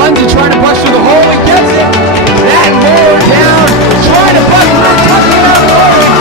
One's trying to bust through the hole. He gets it. That mower down. Trying to bust through. Touchdown, Norton. 13-0.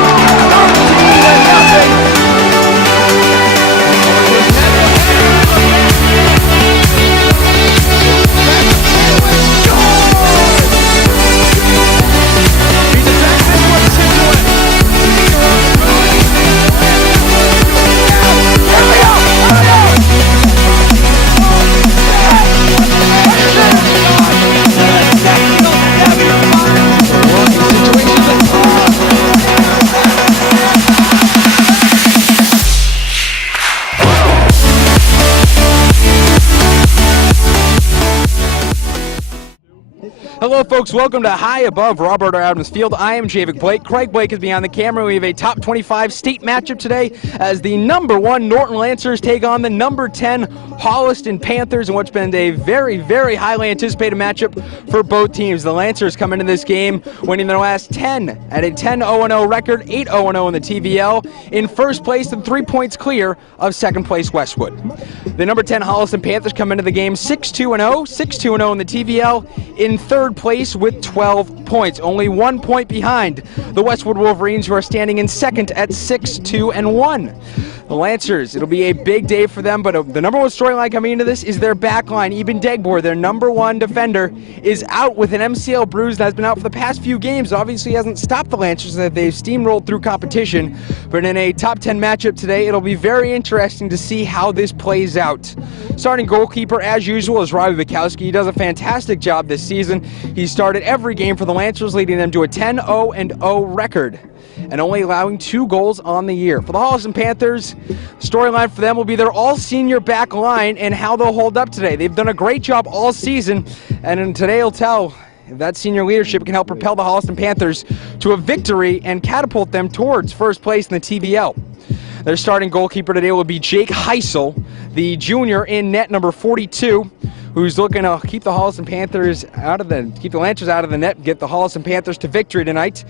Hello folks, welcome to High Above Robert Adams Field. I am Javik Blake. Craig Blake is behind the camera. We have a top 25 state matchup today as the #1 Norton Lancers take on the #10 Holliston Panthers in what's been a very, very highly anticipated matchup for both teams. The Lancers come into this game winning their last 10 at a 10-0-0 record, 8-0-0 in the TVL, in first place and 3 points clear of second place Westwood. The #10 Holliston Panthers come into the game 6-2-0, 6-2-0 in the TVL, in third place with 12 points, only 1 point behind the Westwood Wolverines, who are standing in second at 6-2-1. The Lancers, it'll be a big day for them, but the #1 storyline coming into this is their back line. Eben Degbor, their #1 defender, is out with an MCL bruise that has been out for the past few games. Obviously hasn't stopped the Lancers, that they've steamrolled through competition, but in a top 10 matchup today, it'll be very interesting to see how this plays out. Starting goalkeeper, as usual, is Robbie Bukowski. He does a fantastic job this season. He started every game for the Lancers, leading them to a 10-0-0 record, and only allowing 2 goals on the year. For the Holliston Panthers, storyline for them will be their all-senior back line and how they'll hold up today. They've done a great job all season, and today will tell if that senior leadership can help propel the Holliston Panthers to a victory and catapult them towards first place in the TVL. Their starting goalkeeper today will be Jake Heisel, the junior in net number 42, who's looking to keep the Holliston Panthers keep the Lancers out of the net, get the Holliston Panthers to victory tonight.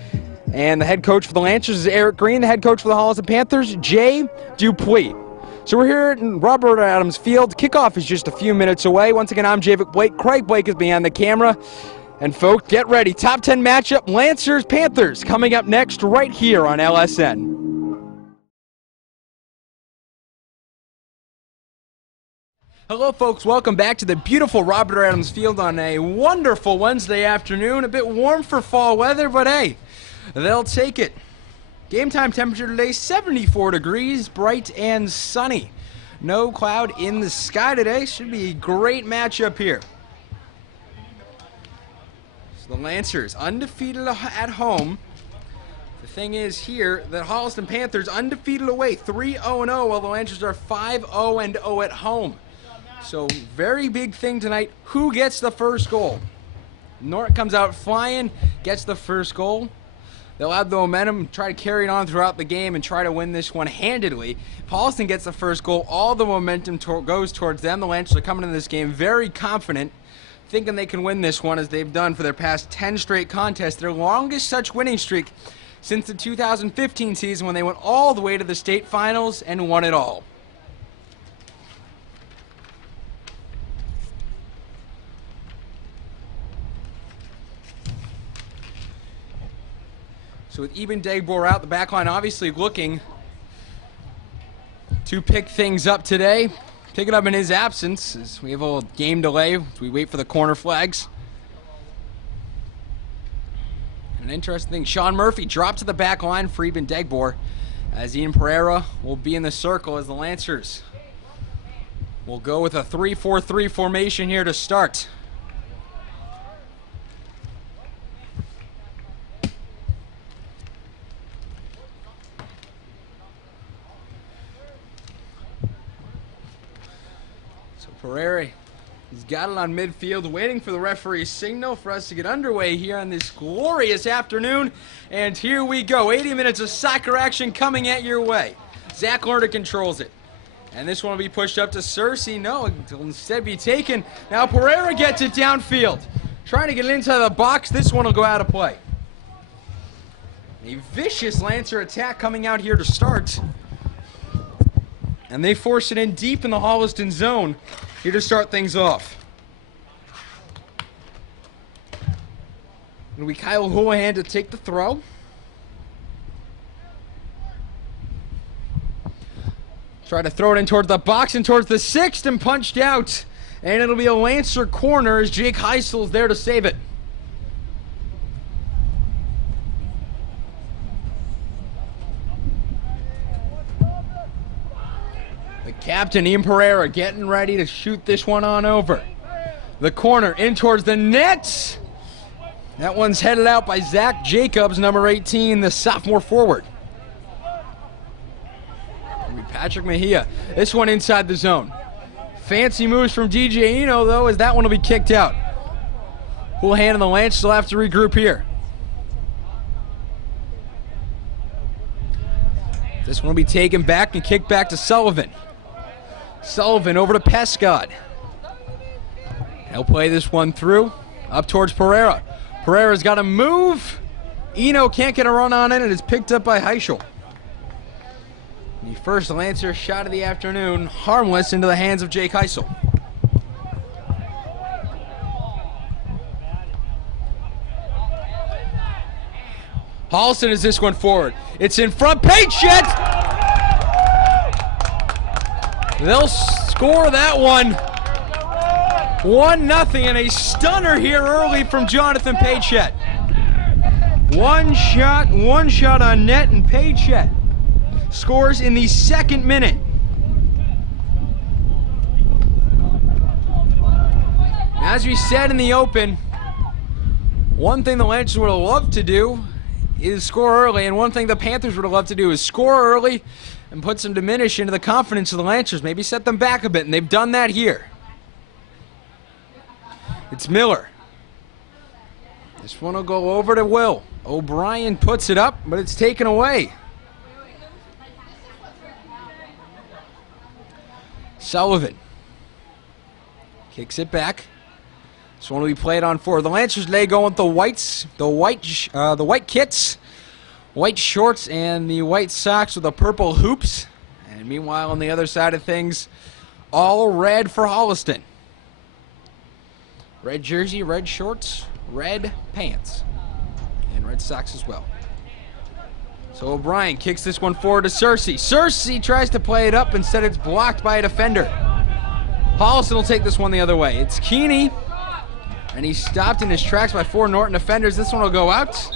And the head coach for the Lancers is Eric Green. The head coach for the Holliston Panthers, Jay Dupuis. So we're here at Robert Adams Field. Kickoff is just a few minutes away. Once again, I'm Javik Blake. Craig Blake is behind the camera. And folks, get ready. Top 10 matchup, Lancers-Panthers, coming up next right here on LSN. Hello folks, welcome back to the beautiful Robert Adams Field on a wonderful Wednesday afternoon. A bit warm for fall weather, but hey, they'll take it. Game time temperature today, 74 degrees, bright and sunny. No cloud in the sky today. Should be a great matchup here. So the Lancers, undefeated at home. The thing is here, the Holliston Panthers undefeated away, 3-0-0, while the Lancers are 5-0-0 at home. So very big thing tonight, who gets the first goal? Norton comes out flying, gets the first goal. They'll have the momentum, try to carry it on throughout the game and try to win this one handedly. If Holliston gets the first goal, all the momentum goes towards them. The Lancers are coming into this game very confident, thinking they can win this one as they've done for their past 10 straight contests, their longest such winning streak since the 2015 season when they went all the way to the state finals and won it all. So with Eben Degbor out, the back line obviously looking to pick things up today. Pick it up in his absence as we have a little game delay as we wait for the corner flags. An interesting thing, Sean Murphy dropped to the back line for Eben Degbor as Ian Pereira will be in the circle as the Lancers will go with a 3-4-3 formation here to start. Pereira, he's got it on midfield, waiting for the referee's signal for us to get underway here on this glorious afternoon. And here we go, 80 minutes of soccer action coming at your way. Zach Lerner controls it. And this one will be pushed up to Cersei. No, it'll instead be taken. Now Pereira gets it downfield. Trying to get it inside the box. This one will go out of play. A vicious Lancer attack coming out here to start. And they force it in deep in the Holliston zone here to start things off. It'll be Kyle Houlihan to take the throw. Try to throw it in towards the box and towards the 6th and punched out. And it'll be a Lancer corner as Jake Heisel is there to save it. The captain, Ian Pereira, getting ready to shoot this one on over. The corner in towards the net. That one's headed out by Zach Jacobs, number 18, the sophomore forward. Patrick Mejia. This one inside the zone. Fancy moves from DJ Eno, though, as that one will be kicked out. Houlihan and the Lancers will have to regroup here. This one will be taken back and kicked back to Sullivan. Sullivan over to Pescott. He'll play this one through, up towards Pereira. Pereira's got to move. Eno can't get a run on it, and it's picked up by Heisel. The first Lancer shot of the afternoon, harmless into the hands of Jake Heisel. Holliston is this one forward. It's in front, Paychet! They'll score that one. 1-0, and a stunner here early from Jonathan Paychet. One shot on net, and Paychet scores in the 2nd minute. As we said in the open, one thing the Lancers would have loved to do is score early, and one thing the Panthers would have loved to do is score early and put some diminish into the confidence of the Lancers, maybe set them back a bit, and they've done that here. It's Miller. This one will go over to Will. O'Brien puts it up, but it's taken away. Sullivan kicks it back. This one will be played on forward. The Lancers lay going with the whites, the white kits, white shorts, and the white socks with the purple hoops. And meanwhile, on the other side of things, all red for Holliston. Red jersey, red shorts, red pants, and red socks as well. So O'Brien kicks this one forward to Searcy. Searcy tries to play it up, instead it's blocked by a defender. Holliston will take this one the other way. It's Keeney, and he's stopped in his tracks by 4 Norton defenders. This one will go out.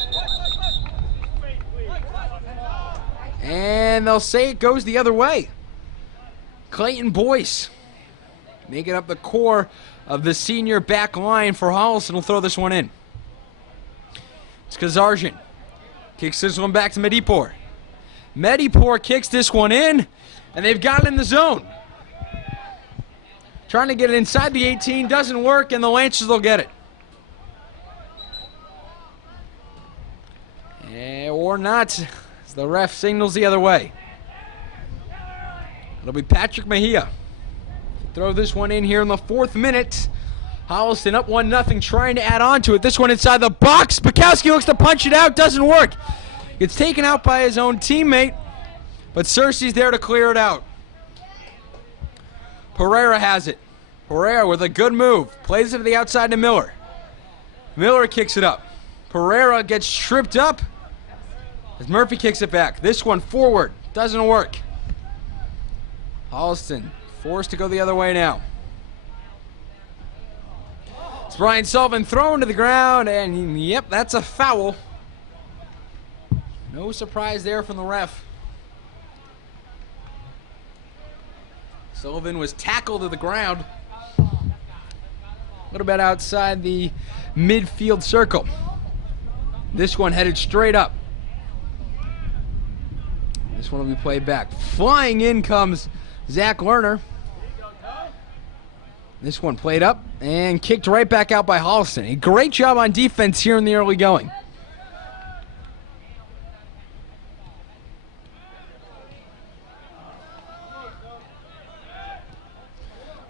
And they'll say it goes the other way. Clayton Boyce, making up the core of the senior back line for Holliston, will throw this one in. It's Kazarjian. Kicks this one back to Medipur. Medipur kicks this one in, and they've got it in the zone. Trying to get it inside the 18, doesn't work, and the Lancers will get it. Or not, as the ref signals the other way. It'll be Patrick Mejia. Throw this one in here in the 4th minute. Holliston up 1-0, trying to add on to it. This one inside the box. Bukowski looks to punch it out, doesn't work. Gets taken out by his own teammate, but Searcy's there to clear it out. Pereira has it. Pereira with a good move. Plays it to the outside to Miller. Miller kicks it up. Pereira gets tripped up as Murphy kicks it back. This one forward. Doesn't work. Holliston forced to go the other way now. It's Brian Sullivan thrown to the ground, and yep, that's a foul. No surprise there from the ref. Sullivan was tackled to the ground. A little bit outside the midfield circle. This one headed straight up. This one will be played back. Flying in comes Zach Lerner. This one played up and kicked right back out by Holliston. A great job on defense here in the early going.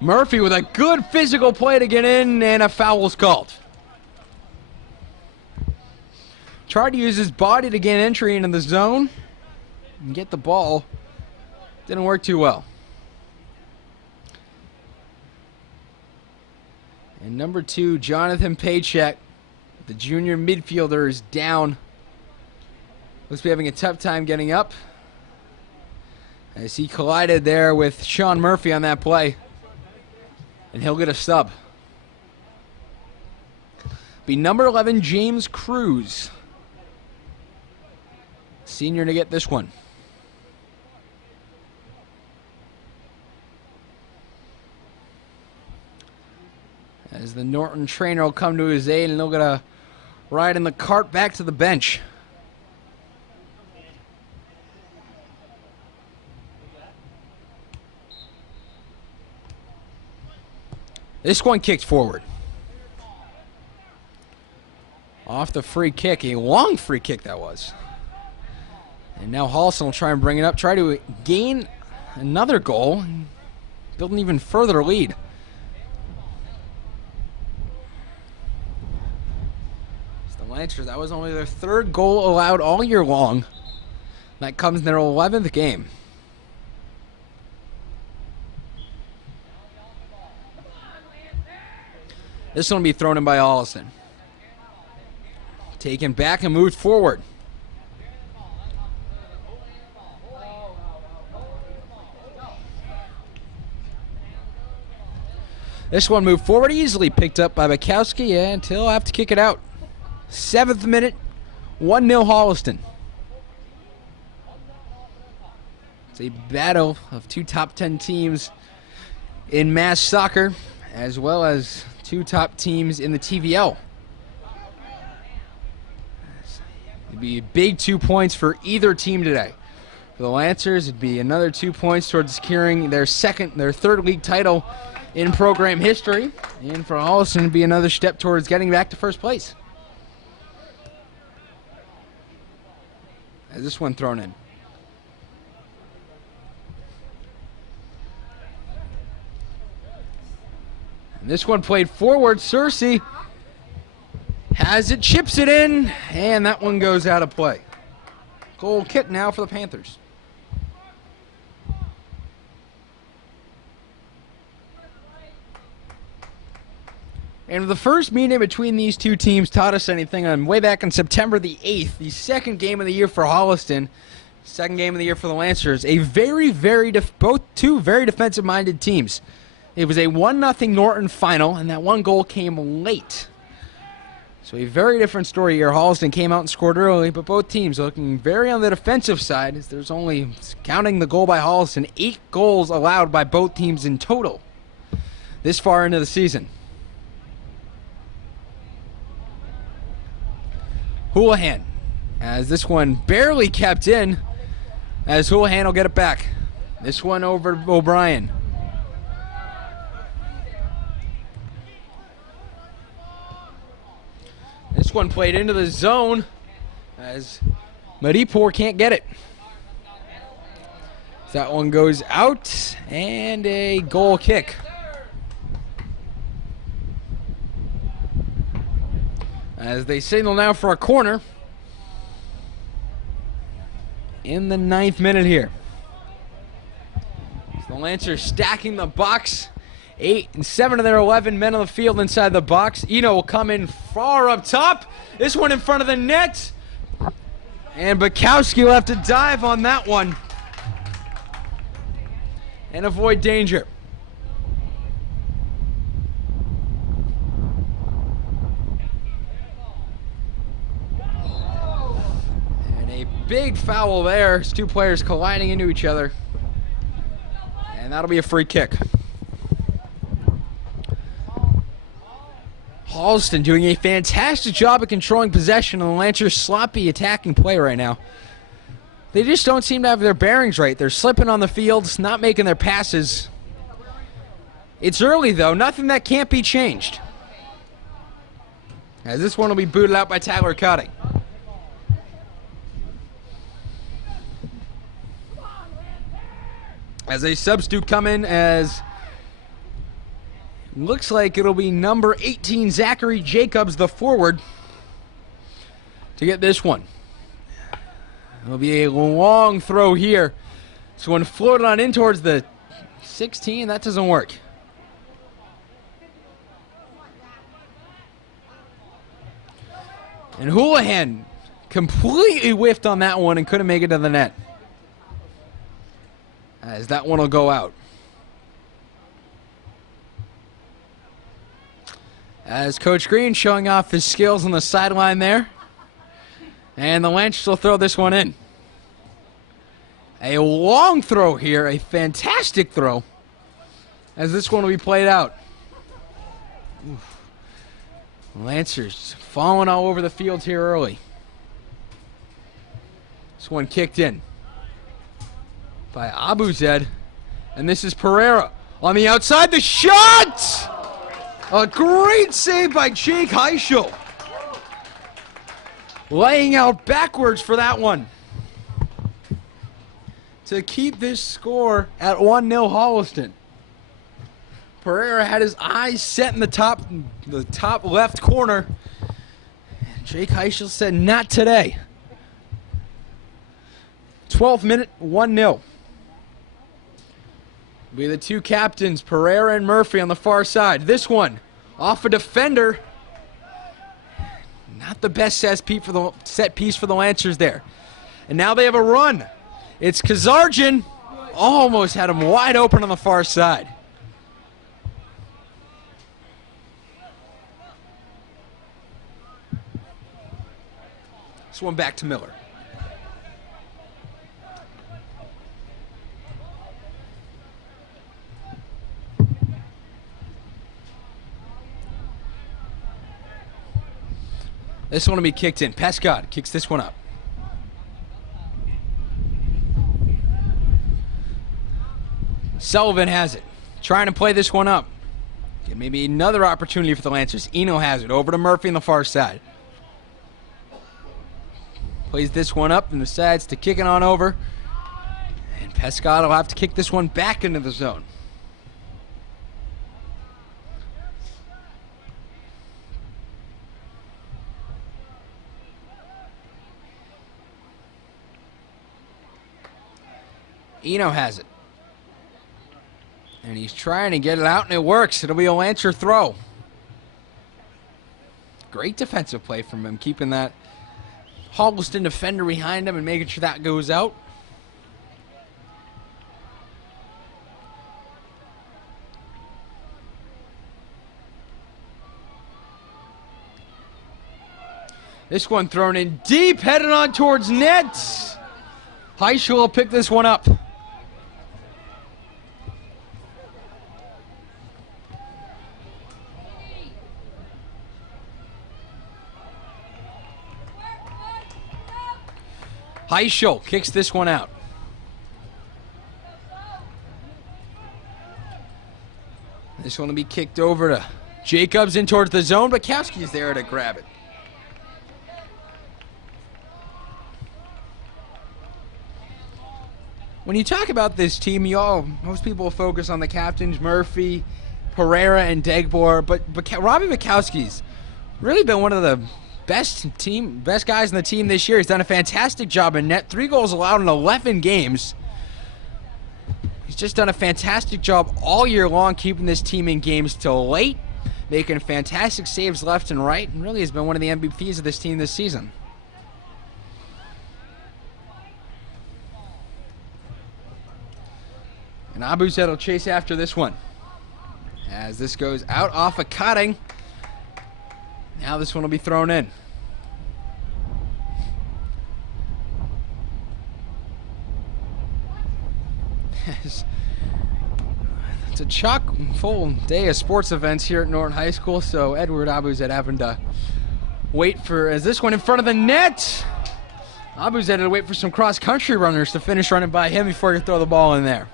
Murphy with a good physical play to get in, and a foul is called. Tried to use his body to gain entry into the zone and get the ball. Didn't work too well. And number 2, Jonathan Paychet, The junior midfielder is down. Looks to be having a tough time getting up, as he collided there with Sean Murphy on that play. And he'll get a sub. Be number 11, James Cruz. Senior to get this one. As the Norton trainer will come to his aid, and they'll get a ride in the cart back to the bench. This one kicked forward. Off the free kick, a long free kick that was. And now Holliston will try and bring it up, try to gain another goal, and build an even further lead. The Lancers, that was only their 3rd goal allowed all year long. That comes in their 11th game. This one will be thrown in by Holliston. Taken back and moved forward. This one moved forward, easily picked up by Bukowski, and he'll have to kick it out. 7th minute, 1-0 Holliston. It's a battle of 2 top 10 teams in mass soccer, as well as 2 top teams in the TVL. It'd be big 2 points for either team today. For the Lancers, it'd be another 2 points towards securing their 3rd league title in program history. And for Holliston, it'd be another step towards getting back to 1st place. As this one thrown in. And this one played forward. Searcy has it, chips it in, and that one goes out of play. Goal kick now for the Panthers. And the first meeting between these 2 teams taught us anything on way back on September the 8th, the 2nd game of the year for Holliston, 2nd game of the year for the Lancers. Both 2 very defensive-minded teams. It was a 1-0 Norton final, and that 1 goal came late. So a very different story here. Holliston came out and scored early, but both teams looking very on the defensive side, as there's only, counting the goal by Holliston, 8 goals allowed by both teams in total this far into the season. Houlihan, as this one barely kept in, as Houlihan will get it back. This one over to O'Brien. This one played into the zone, as Madipur can't get it. That one goes out, and a goal kick. As they signal now for a corner in the 9th minute here. So the Lancers stacking the box. 8 and 7 of their 11 men on the field inside the box. Eno will come in far up top. This one in front of the net. And Bukowski will have to dive on that one and avoid danger. Big foul there. It's 2 players colliding into each other. And that'll be a free kick. Holliston doing a fantastic job of controlling possession on the Lancers' sloppy attacking play right now. They just don't seem to have their bearings right. They're slipping on the field, not making their passes. It's early, though. Nothing that can't be changed. As this one will be booted out by Tyler Cutting. As a substitute come in, as looks like it'll be number 18, Zachary Jacobs, the forward, to get this one. It'll be a long throw here. So when floated on in towards the 16, that doesn't work. And Houlihan completely whiffed on that one and couldn't make it to the net. As that one will go out. As Coach Green showing off his skills on the sideline there. And the Lancers will throw this one in. A long throw here, a fantastic throw. As this one will be played out. Oof. Lancers falling all over the field here early. This one kicked in by Abuzed. And this is Pereira on the outside. The shot! A great save by Jake Heischel. Laying out backwards for that one. To keep this score at 1-0 Holliston. Pereira had his eyes set in the top left corner. Jake Heischel said, not today. 12th minute, 1-0. Be the two captains, Pereira and Murphy on the far side. This one, off a defender. Not the best set piece for the Lancers there. And now they have a run. It's Kazarjan. Almost had him wide open on the far side. This one back to Miller. This one will be kicked in. Pescott kicks this one up. Sullivan has it. Trying to play this one up. Get maybe another opportunity for the Lancers. Eno has it. Over to Murphy on the far side. Plays this one up and decides to kick it on over. And Pescott will have to kick this one back into the zone. Eno has it. And he's trying to get it out, and it works. It'll be a Lancer throw. Great defensive play from him, keeping that Holliston defender behind him and making sure that goes out. This one thrown in deep, headed on towards net. Heischel will pick this one up. Heischel kicks this one out. This one will be kicked over to Jacobs in towards the zone, but Kowski is there to grab it. When you talk about this team, most people focus on the captains, Murphy, Pereira, and Degbor, but Robbie Bukowski's really been one of the best guys in the team this year. He's done a fantastic job in net. 3 goals allowed in 11 games. He's just done a fantastic job all year long, keeping this team in games till late, making fantastic saves left and right, and really has been one of the MVPs of this team this season. And Abuzed will chase after this one. As this goes out off a cutting. Now this one will be thrown in. It's a chock full day of sports events here at Norton High School, so Edward Abuzed having to wait for, as this one in front of the net. Abuzed had to wait for some cross-country runners to finish running by him before he could throw the ball in there.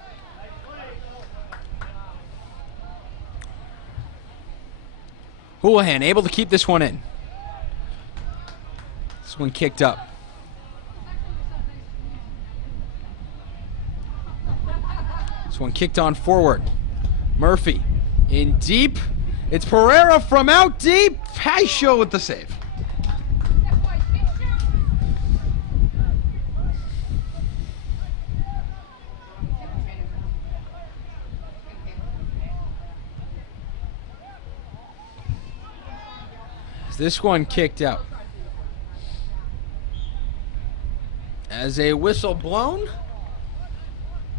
Houlihan able to keep this one in. This one kicked up. This one kicked on forward. Murphy in deep. It's Pereira from out deep. Heischel with the save. This one kicked out. As a whistle blown.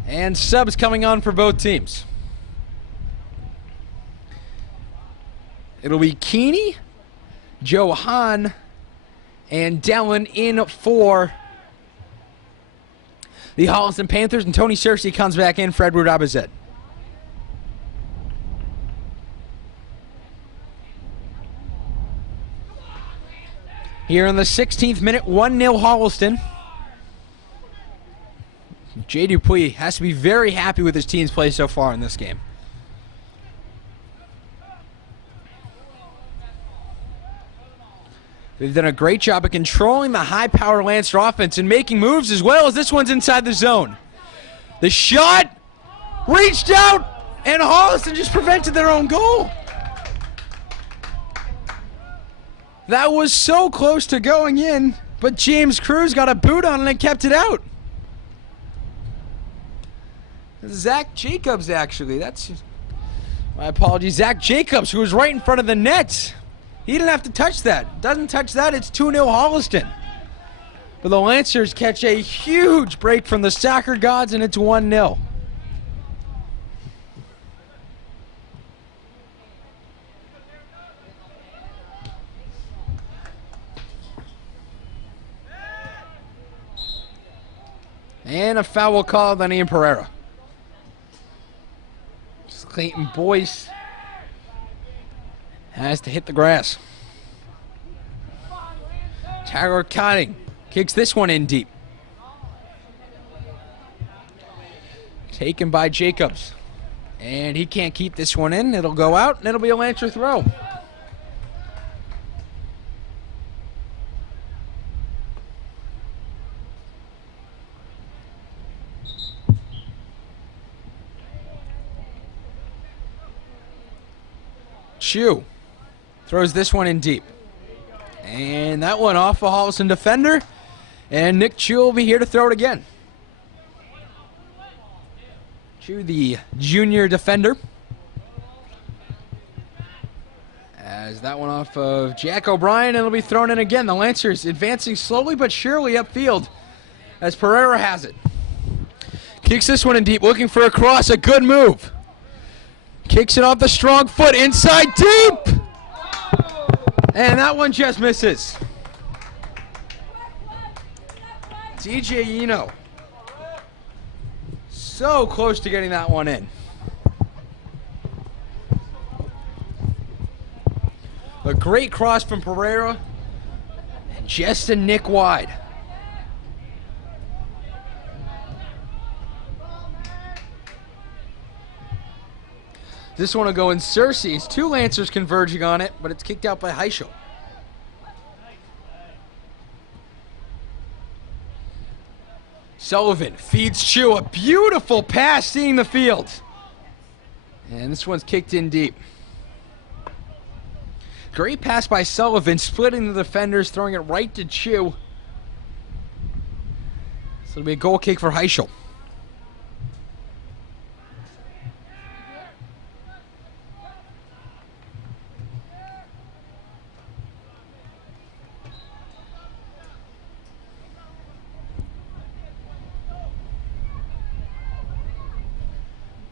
And subs coming on for both teams. It'll be Keeney, Johan, and Dallin in for the Holliston Panthers, and Tony Cersei comes back in for Edward Abizet. Here in the 16th minute, 1-0 Holliston. Jay Dupuis has to be very happy with his team's play so far in this game. They've done a great job of controlling the high-power Lancer offense and making moves as well as this one's inside the zone. The shot reached out, and Holliston just prevented their own goal. That was so close to going in, but James Cruz got a boot on it and kept it out. Zach Jacobs, actually. That's my apologies. Zach Jacobs, who was right in front of the net. He didn't have to touch that. Doesn't touch that, it's 2-0 Holliston. But the Lancers catch a huge break from the soccer gods, and it's 1-0. And a foul call on Ian Pereira. Clayton Boyce has to hit the grass. Tyler Cotting kicks this one in deep. Taken by Jacobs. And he can't keep this one in. It'll go out, and it'll be a Lancer throw. Chu throws this one in deep. And that one off a Holliston defender. And Nick Chu will be here to throw it again. Chu, the junior defender. As that one off of Jack O'Brien, and it'll be thrown in again. The Lancers advancing slowly but surely upfield as Pereira has it. Kicks this one in deep, looking for a cross, a good move. Kicks it off the strong foot, inside deep! And that one just misses. DJ Eno. So close to getting that one in. A great cross from Pereira. And just a nick wide. This one will go in Cersei's. Two Lancers converging on it, but it's kicked out by Heischel. Sullivan feeds Chu. A beautiful pass seeing the field. And this one's kicked in deep. Great pass by Sullivan, splitting the defenders, throwing it right to Chu. So it'll be a goal kick for Heischel.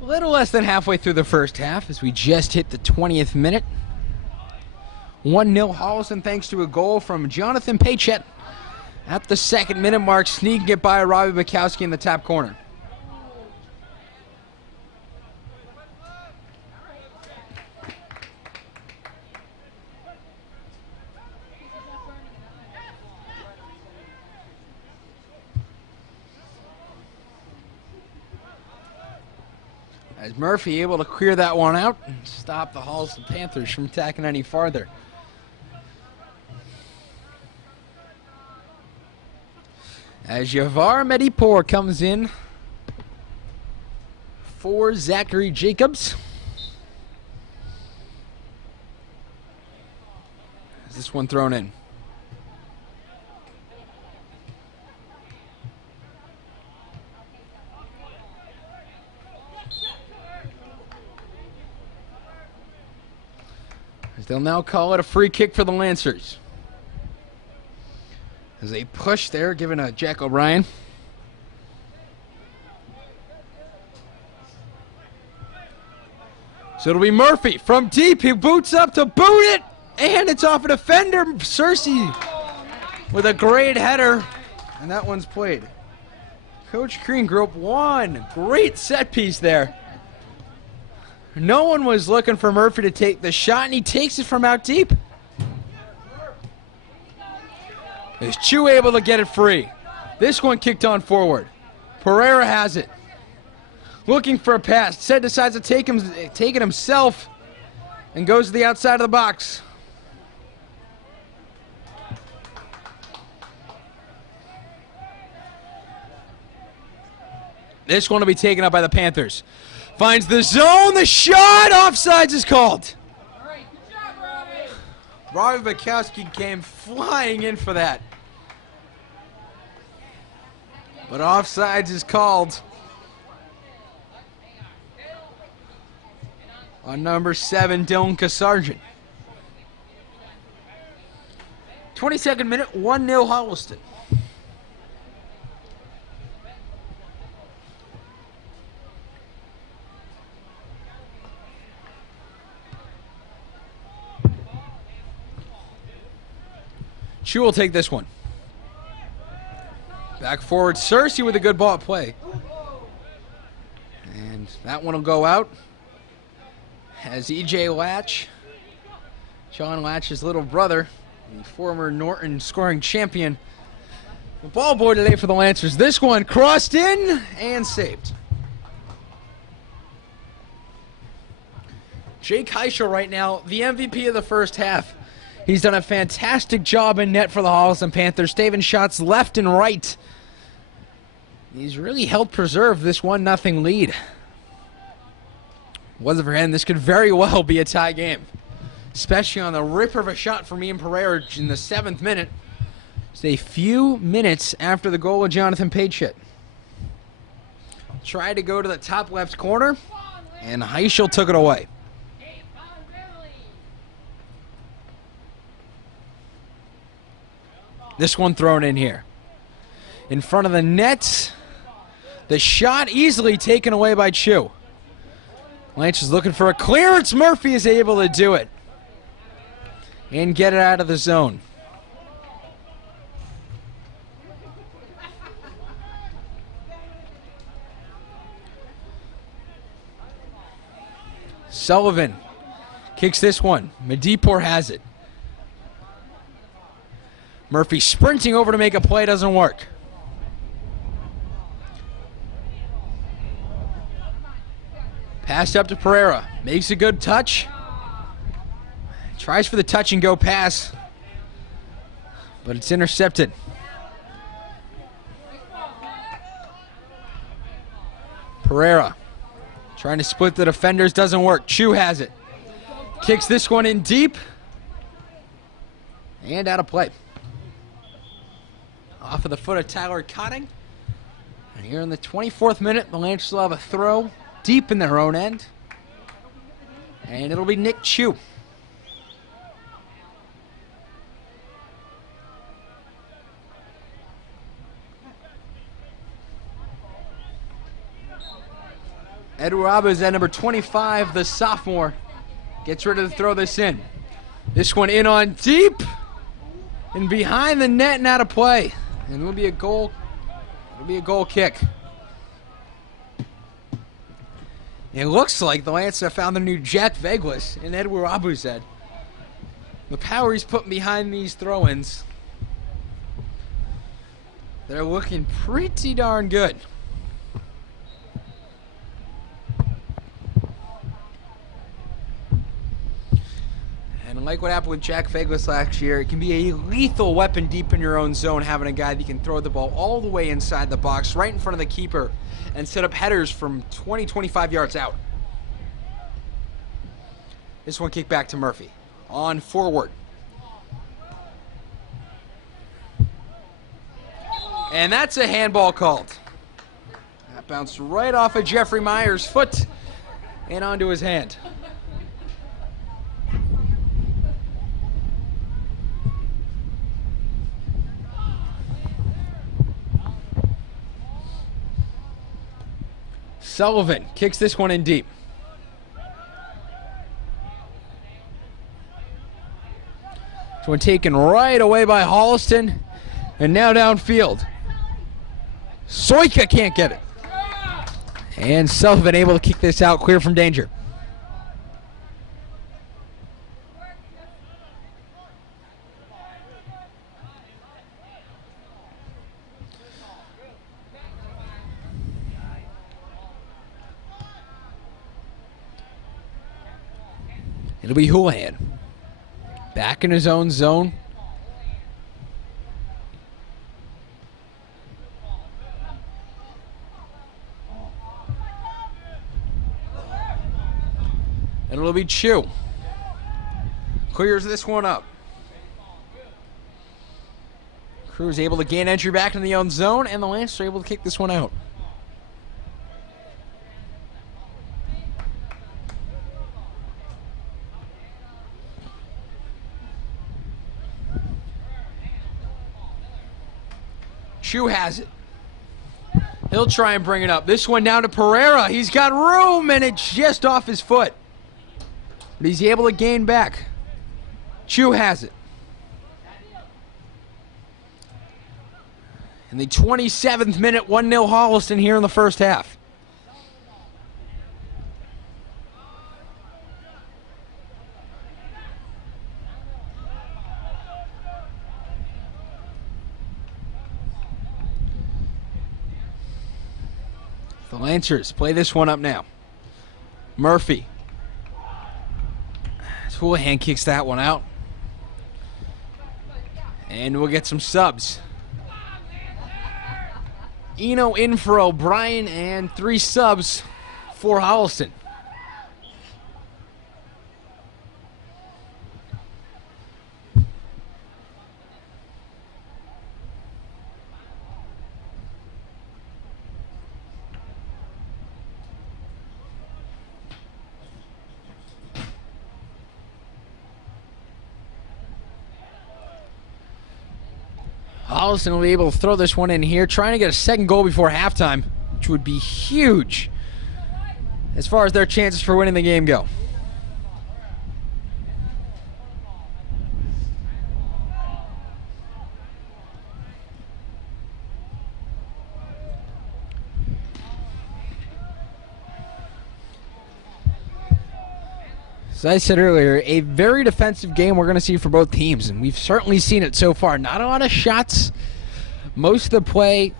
A little less than halfway through the first half as we just hit the 20th minute. 1-0 Holliston thanks to a goal from Jonathan Paychett at the 2nd minute mark, sneaking it by Robbie Mikowski in the top corner. As Murphy able to clear that one out and stop the Holliston Panthers from attacking any farther. As Yavar Medipur comes in for Zachary Jacobs. Is this one thrown in? They'll now call it a free kick for the Lancers. As they push there, giving a Jack O'Brien. So it'll be Murphy from deep. He boots up to boot it, and it's off a defender. Cersei with a great header, and that one's played. Coach Green, Group 1. Great set piece there. No one was looking for Murphy to take the shot, and he takes it from out deep. Is Chu able to get it free? This one kicked on forward. Pereira has it. Looking for a pass. Said decides to take it himself and goes to the outside of the box. This one will be taken up by the Panthers. Finds the zone. The shot. Offsides is called. Robbie Bukowski came flying in for that. But offsides is called on number 7, Dylan Kasarjan. 22nd minute, 1-0 Holliston. Chu will take this one. Back forward, Cersei with a good ball play. And that one will go out. As E.J. Latch, John Latch's little brother, the former Norton scoring champion, the ball boy today for the Lancers. This one crossed in and saved. Jake Heischel right now, the MVP of the first half. He's done a fantastic job in net for the Holliston Panthers, saving shots left and right. He's really helped preserve this 1-0 lead. Wasn't for him, this could very well be a tie game, especially on the ripper of a shot from Ian Pereira in the 7th minute. It's a few minutes after the goal of Jonathan Page hit. Tried to go to the top left corner, and Heischel took it away. This one thrown in here. In front of the net. The shot easily taken away by Chu. Lynch is looking for a clearance. Murphy is able to do it and get it out of the zone. Sullivan kicks this one. Medipur has it. Murphy sprinting over to make a play, doesn't work. Passed up to Pereira. Makes a good touch. Tries for the touch and go pass. But it's intercepted. Pereira trying to split the defenders, doesn't work. Chu has it. Kicks this one in deep. And out of play. Off of the foot of Tyler Cotting. And here in the 24th minute, the Lancers will have a throw deep in their own end. And it'll be Nick Chu. Edward Abbas at number 25, the sophomore, gets ready to throw this in. This one in on deep. And behind the net and out of play. And it'll be a goal. It'll be a goal kick. It looks like the Lancers have found the new Jack Veglas in Edward Abuzed. The power he's putting behind these throw-ins, they're looking pretty darn good. And like what happened with Jack Veglas last year, it can be a lethal weapon deep in your own zone, having a guy that can throw the ball all the way inside the box, right in front of the keeper, and set up headers from 20, 25 yards out. This one kicked back to Murphy. On forward. And that's a handball called. That bounced right off of Jeffrey Meyer's foot and onto his hand. Sullivan kicks this one in deep. This one taken right away by Holliston. And now downfield. Soika can't get it. And Sullivan able to kick this out, clear from danger. It'll be Houlihan. Back in his own zone. And it'll be Chu. Clears this one up. Crew's able to gain entry back in the own zone, and the Lancers are able to kick this one out. Chu has it. He'll try and bring it up. This one down to Pereira. He's got room, and it's just off his foot. But he's able to gain back. Chu has it. In the 27th minute, 1-0 Holliston here in the first half. The Lancers play this one up now. Murphy. Houlihan kicks that one out. And we'll get some subs. Eno in for O'Brien and 3 subs for Holliston. Holliston will be able to throw this one in here, trying to get a second goal before halftime, which would be huge as far as their chances for winning the game go. As I said earlier, a very defensive game we're going to see for both teams, and we've certainly seen it so far. Not a lot of shots. Most of the play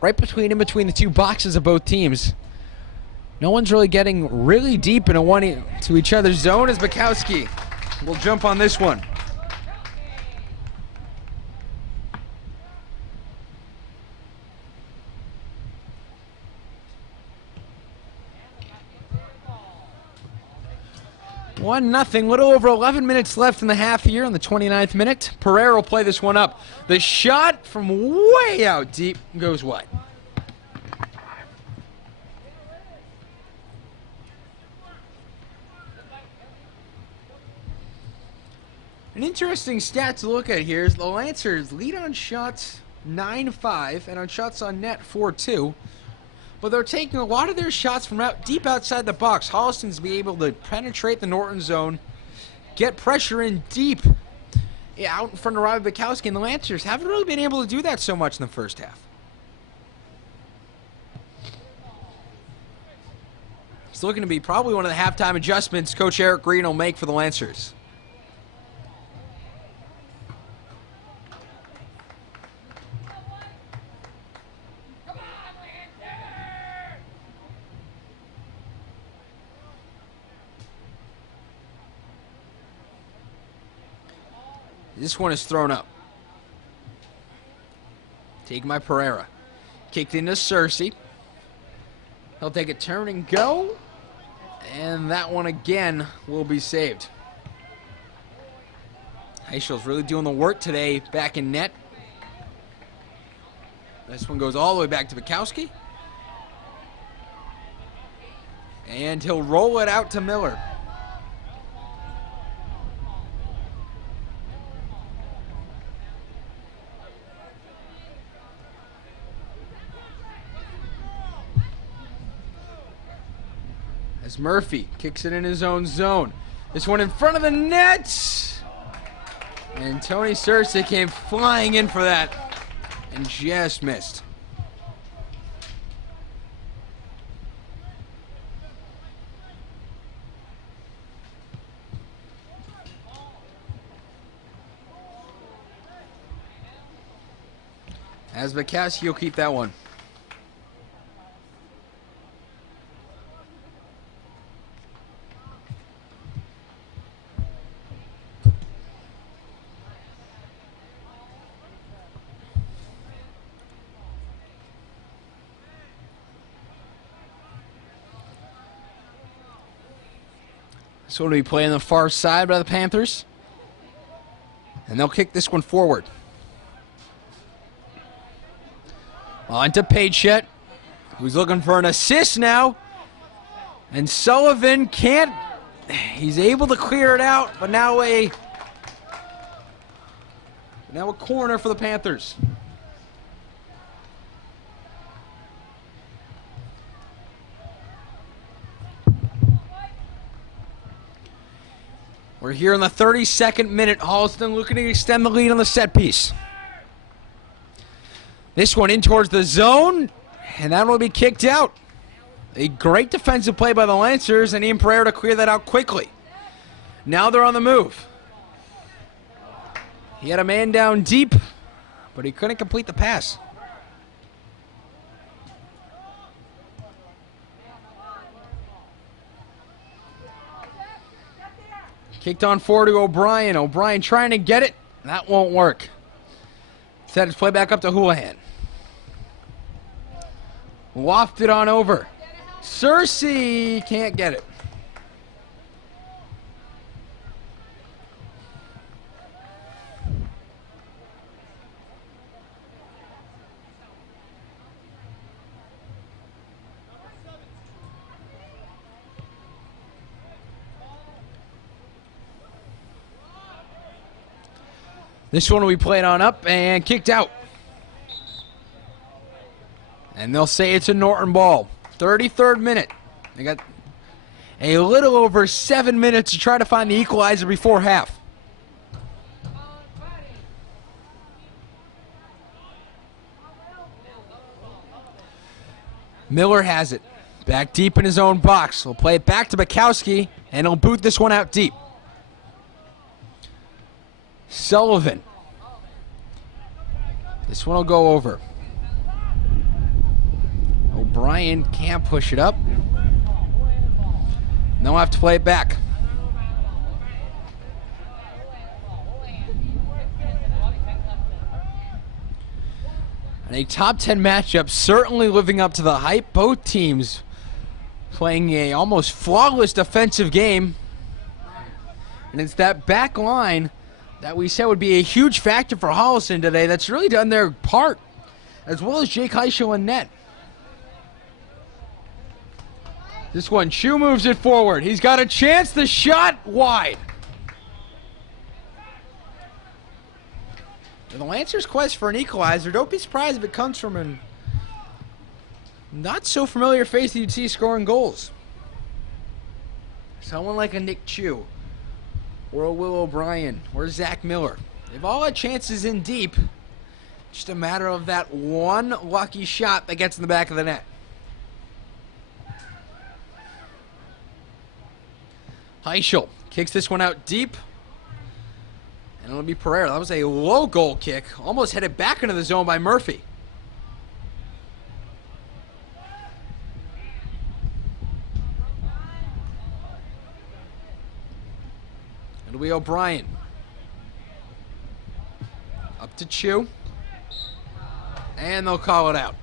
right in between the 2 boxes of both teams. No one's really getting really deep into to each other's zone as Bukowski will jump on this one. One nothing. Little over 11 minutes left in the half here in the 29th minute. Pereira will play this one up. The shot from way out deep goes wide. An interesting stat to look at here is the Lancers lead on shots 9-5 and on shots on net 4-2. But they're taking a lot of their shots from deep outside the box. Holliston's be able to penetrate the Norton zone, get pressure in deep out in front of Robbie Bukowski, and the Lancers haven't really been able to do that so much in the first half. It's looking to be probably one of the halftime adjustments Coach Eric Green will make for the Lancers. This one is thrown up. Taken by Pereira. Kicked into Cersei. He'll take a turn and go. And that one again will be saved. Heichel's really doing the work today back in net. This one goes all the way back to Bukowski. And he'll roll it out to Miller. as Murphy kicks it in his own zone. This one in front of the net. And Tony Cersei came flying in for that and just missed. As Bukowski will keep that one. So we'll be playing the far side by the Panthers. And they'll kick this one forward. On to Paychet, who's looking for an assist now. And Sullivan can't. He's able to clear it out, but now a corner for the Panthers. We're here in the 32nd minute. Holliston looking to extend the lead on the set piece. This one in towards the zone, and that will be kicked out. A great defensive play by the Lancers, and Ian Pereira to clear that out quickly. Now they're on the move. He had a man down deep, but he couldn't complete the pass. Kicked on forward to O'Brien. O'Brien trying to get it. That won't work. Instead, it's play back up to Houlihan. Wafted on over. Cersei can't get it. This one will be played on up and kicked out. And they'll say it's a Norton ball. 33rd minute. They got a little over 7 minutes to try to find the equalizer before half. Miller has it. Back deep in his own box. He'll play it back to Bukowski, and he'll boot this one out deep. Sullivan. This one will go over. O'Brien can't push it up. Now we'll have to play it back. And a top 10 matchup, certainly living up to the hype. Both teams playing a almost flawless defensive game. And it's that back line that we said would be a huge factor for Holliston today that's really done their part, as well as Jake Heischel in net. This one, Chu moves it forward. He's got a chance. The shot wide. The Lancers' quest for an equalizer, don't be surprised if it comes from a not so familiar face that you'd see scoring goals. Someone like a Nick Chu, or a Will O'Brien, or Zach Miller. They've all had chances in deep. Just a matter of that one lucky shot that gets in the back of the net. Heischel kicks this one out deep. And it'll be Pereira. That was a low goal kick. Almost headed back into the zone by Murphy. It'll be O'Brien. Up to Chu. And they'll call it out.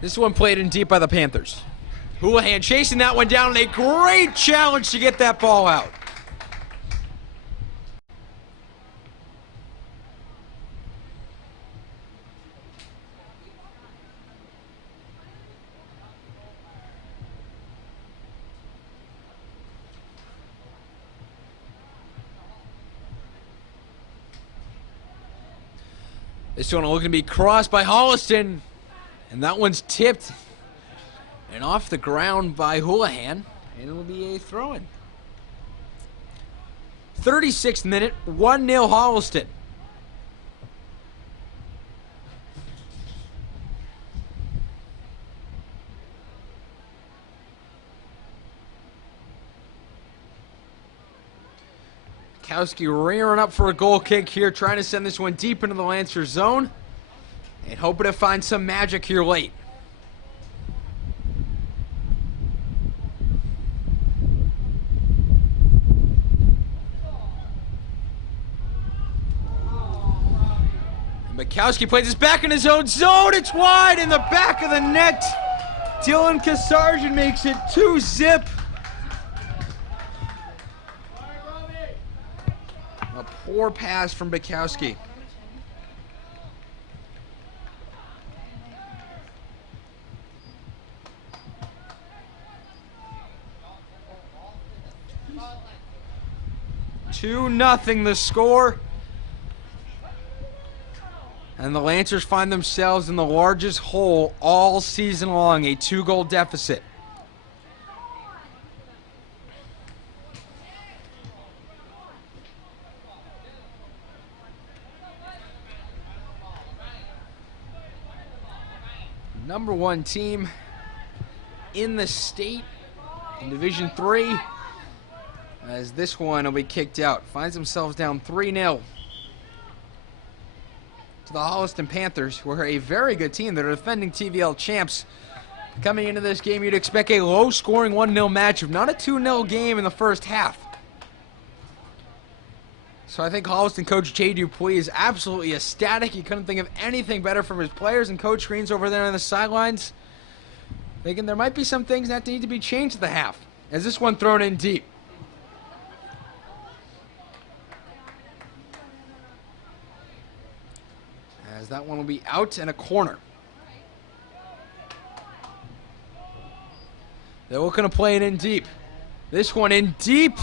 This one played in deep by the Panthers. Houlihan chasing that one down, and a great challenge to get that ball out. This one looking to be crossed by Holliston. And that one's tipped and off the ground by Houlihan. And it'll be a throw-in. 36th minute, 1-0 Holliston. Kowski rearing up for a goal kick here, trying to send this one deep into the Lancers zone and hoping to find some magic here late. Kowski plays this back in his own zone. It's wide in the back of the net. Dylan Kasarjan makes it 2-zip. A poor pass from Bukowski. Two nothing the score. And the Lancers find themselves in the largest hole all season long, a 2-goal deficit. Number 1 team in the state in Division 3, as this one will be kicked out. Finds themselves down 3-0. To the Holliston Panthers, who are a very good team. They're defending TVL champs. Coming into this game, you'd expect a low-scoring 1-0 matchup, not a 2-0 game in the first half. So I think Holliston coach Jay Dupuis is absolutely ecstatic. He couldn't think of anything better from his players, and Coach Green's over there on the sidelines thinking there might be some things that need to be changed at the half. As this one thrown in deep. As that one will be out and a corner. They're looking to play it in deep. This one in deep.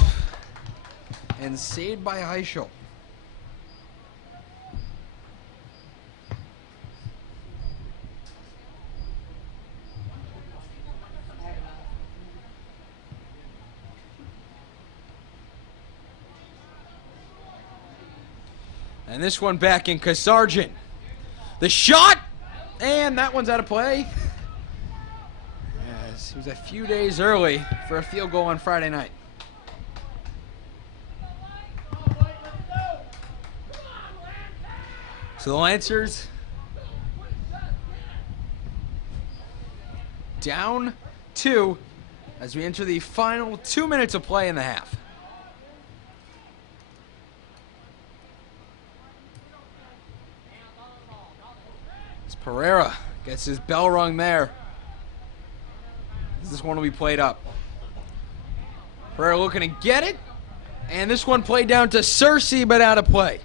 And saved by Heischel. And this one back in Kasarjan. The shot! And that one's out of play. As he was a few days early for a field goal on Friday night. So the Lancers down 2 as we enter the final 2 minutes of play in the half. Pereira gets his bell rung there. This one will be played up. Pereira looking to get it. And this one played down to Cersei, but out of play.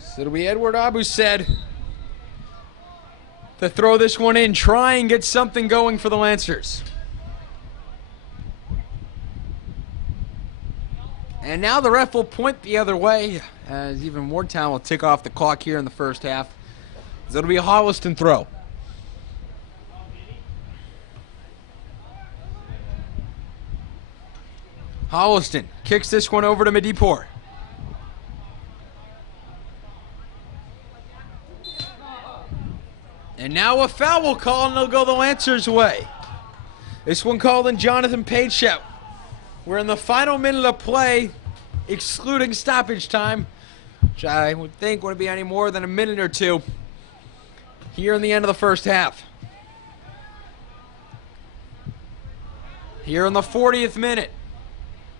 So it'll be Edward Abu said to throw this one in, try and get something going for the Lancers. And now the ref will point the other way, as even more time will tick off the clock here in the first half. So it'll be a Holliston throw. Holliston kicks this one over to Medipur. And now a foul will call, and it'll go the Lancers' way. This one called in Jonathan Paychep. We're in the final minute of play, excluding stoppage time, which I would think wouldn't be any more than a minute or two here in the end of the first half. Here in the 40th minute.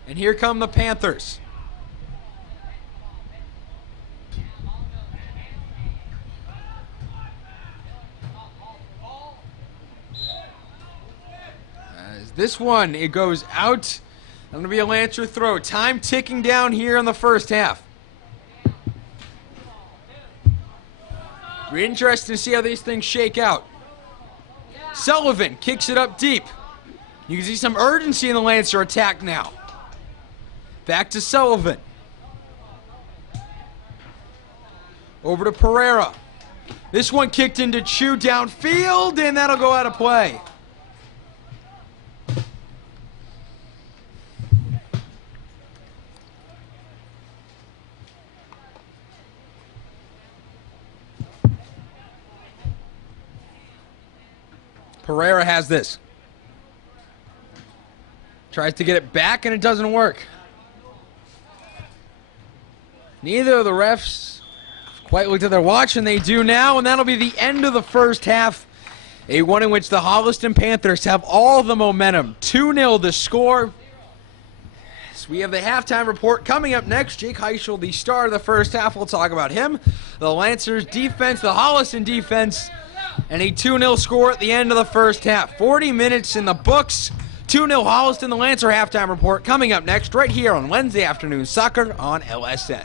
And here come the Panthers. This one, it goes out. Going to be a Lancer throw. Time ticking down here in the first half. Be interesting to see how these things shake out. Sullivan kicks it up deep. You can see some urgency in the Lancer attack now. Back to Sullivan. Over to Pereira. This one kicked into Chu downfield, and that'll go out of play. Pereira has this. Tries to get it back, and it doesn't work. Neither of the refs quite looked at their watch, and they do now, and that'll be the end of the first half. A one in which the Holliston Panthers have all the momentum. 2-0 the score. So we have the halftime report coming up next. Jake Heischel, the star of the first half. We'll talk about him. The Lancers defense, the Holliston defense, and a 2-0 score at the end of the first half. 40 minutes in the books. 2-0 Holliston, the Lancer halftime report coming up next right here on Wednesday Afternoon Soccer on LSN.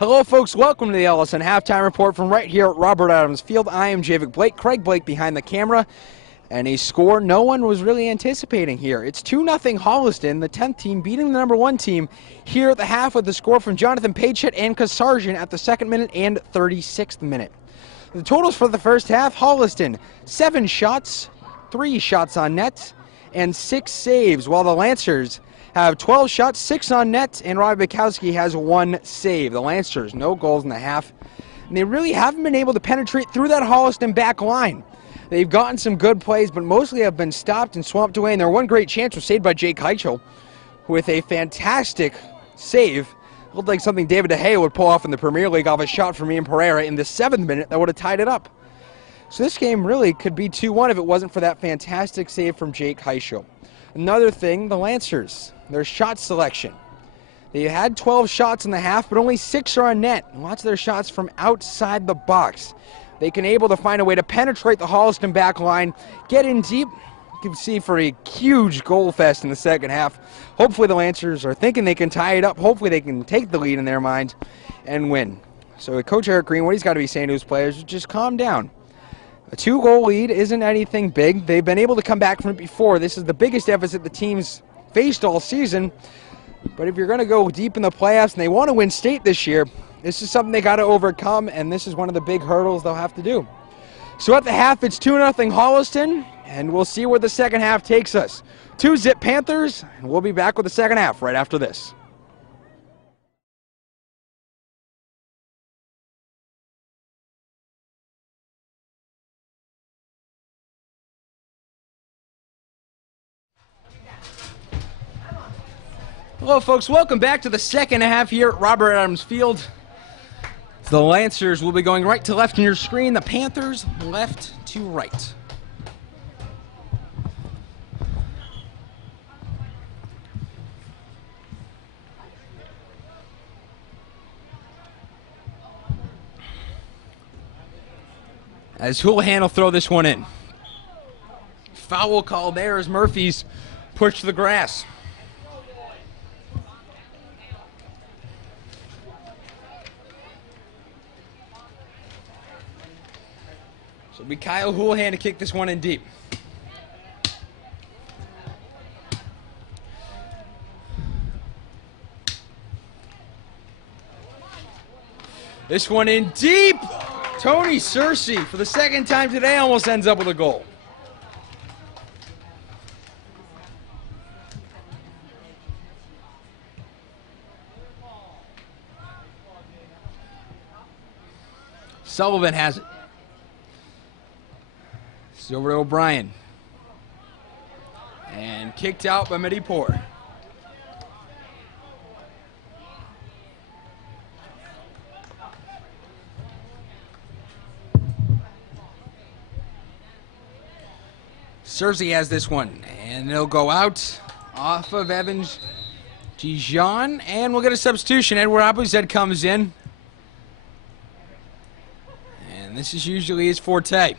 Hello, folks. Welcome to the LSN halftime report from right here at Robert Adams Field. I am Javik Blake, Craig Blake behind the camera, and a score no one was really anticipating here. It's 2-0 Holliston, the 10th team beating the number 1 team here at the half with the score from Jonathan Pagechett and Kasarjian at the 2nd minute and 36th minute. The totals for the first half: Holliston 7 shots, 3 shots on net, and 6 saves, while the Lancers have 12 shots, 6 on net, and Robbie Bukowski has 1 save. The Lancers, no goals in the half, and they really haven't been able to penetrate through that Holliston back line. They've gotten some good plays, but mostly have been stopped and swamped away, and their one great chance was saved by Jake Heischel with a fantastic save. Looked like something David De Gea would pull off in the Premier League off a shot from Ian Pereira in the 7th minute that would have tied it up. So this game really could be 2-1 if it wasn't for that fantastic save from Jake Heischel. Another thing, the Lancers, their shot selection. They had 12 shots in the half, but only 6 are on net. And lots of their shots from outside the box. They can able to find a way to penetrate the Holliston back line, get in deep. You can see for a huge goal fest in the second half. Hopefully the Lancers are thinking they can tie it up. Hopefully they can take the lead in their mind and win. So Coach Eric Green, what he's got to be saying to his players is just calm down. A 2-goal lead isn't anything big. They've been able to come back from it before. This is the biggest deficit the team's faced all season. But if you're going to go deep in the playoffs and they want to win state this year, this is something they got to overcome, and this is one of the big hurdles they'll have to do. So at the half, it's 2-0 Holliston, and we'll see where the second half takes us. 2-0 Panthers, and we'll be back with the second half right after this. Hello, folks. Welcome back to the second half here at Robert Adams Field. The Lancers will be going right to left on your screen. The Panthers left to right. As Houlihan will throw this one in. Foul call there as Murphy's pushed to the grass. So it'll be Kyle Houlihan to kick this one in deep. This one in deep. Tony Searcy, for the second time today, almost ends up with a goal. Sullivan has it. It's over to O'Brien. And kicked out by Medipour. Searcy has this one, and it'll go out off of Evans Dijon, and we'll get a substitution. Edward Abuzet comes in, and this is usually his forte.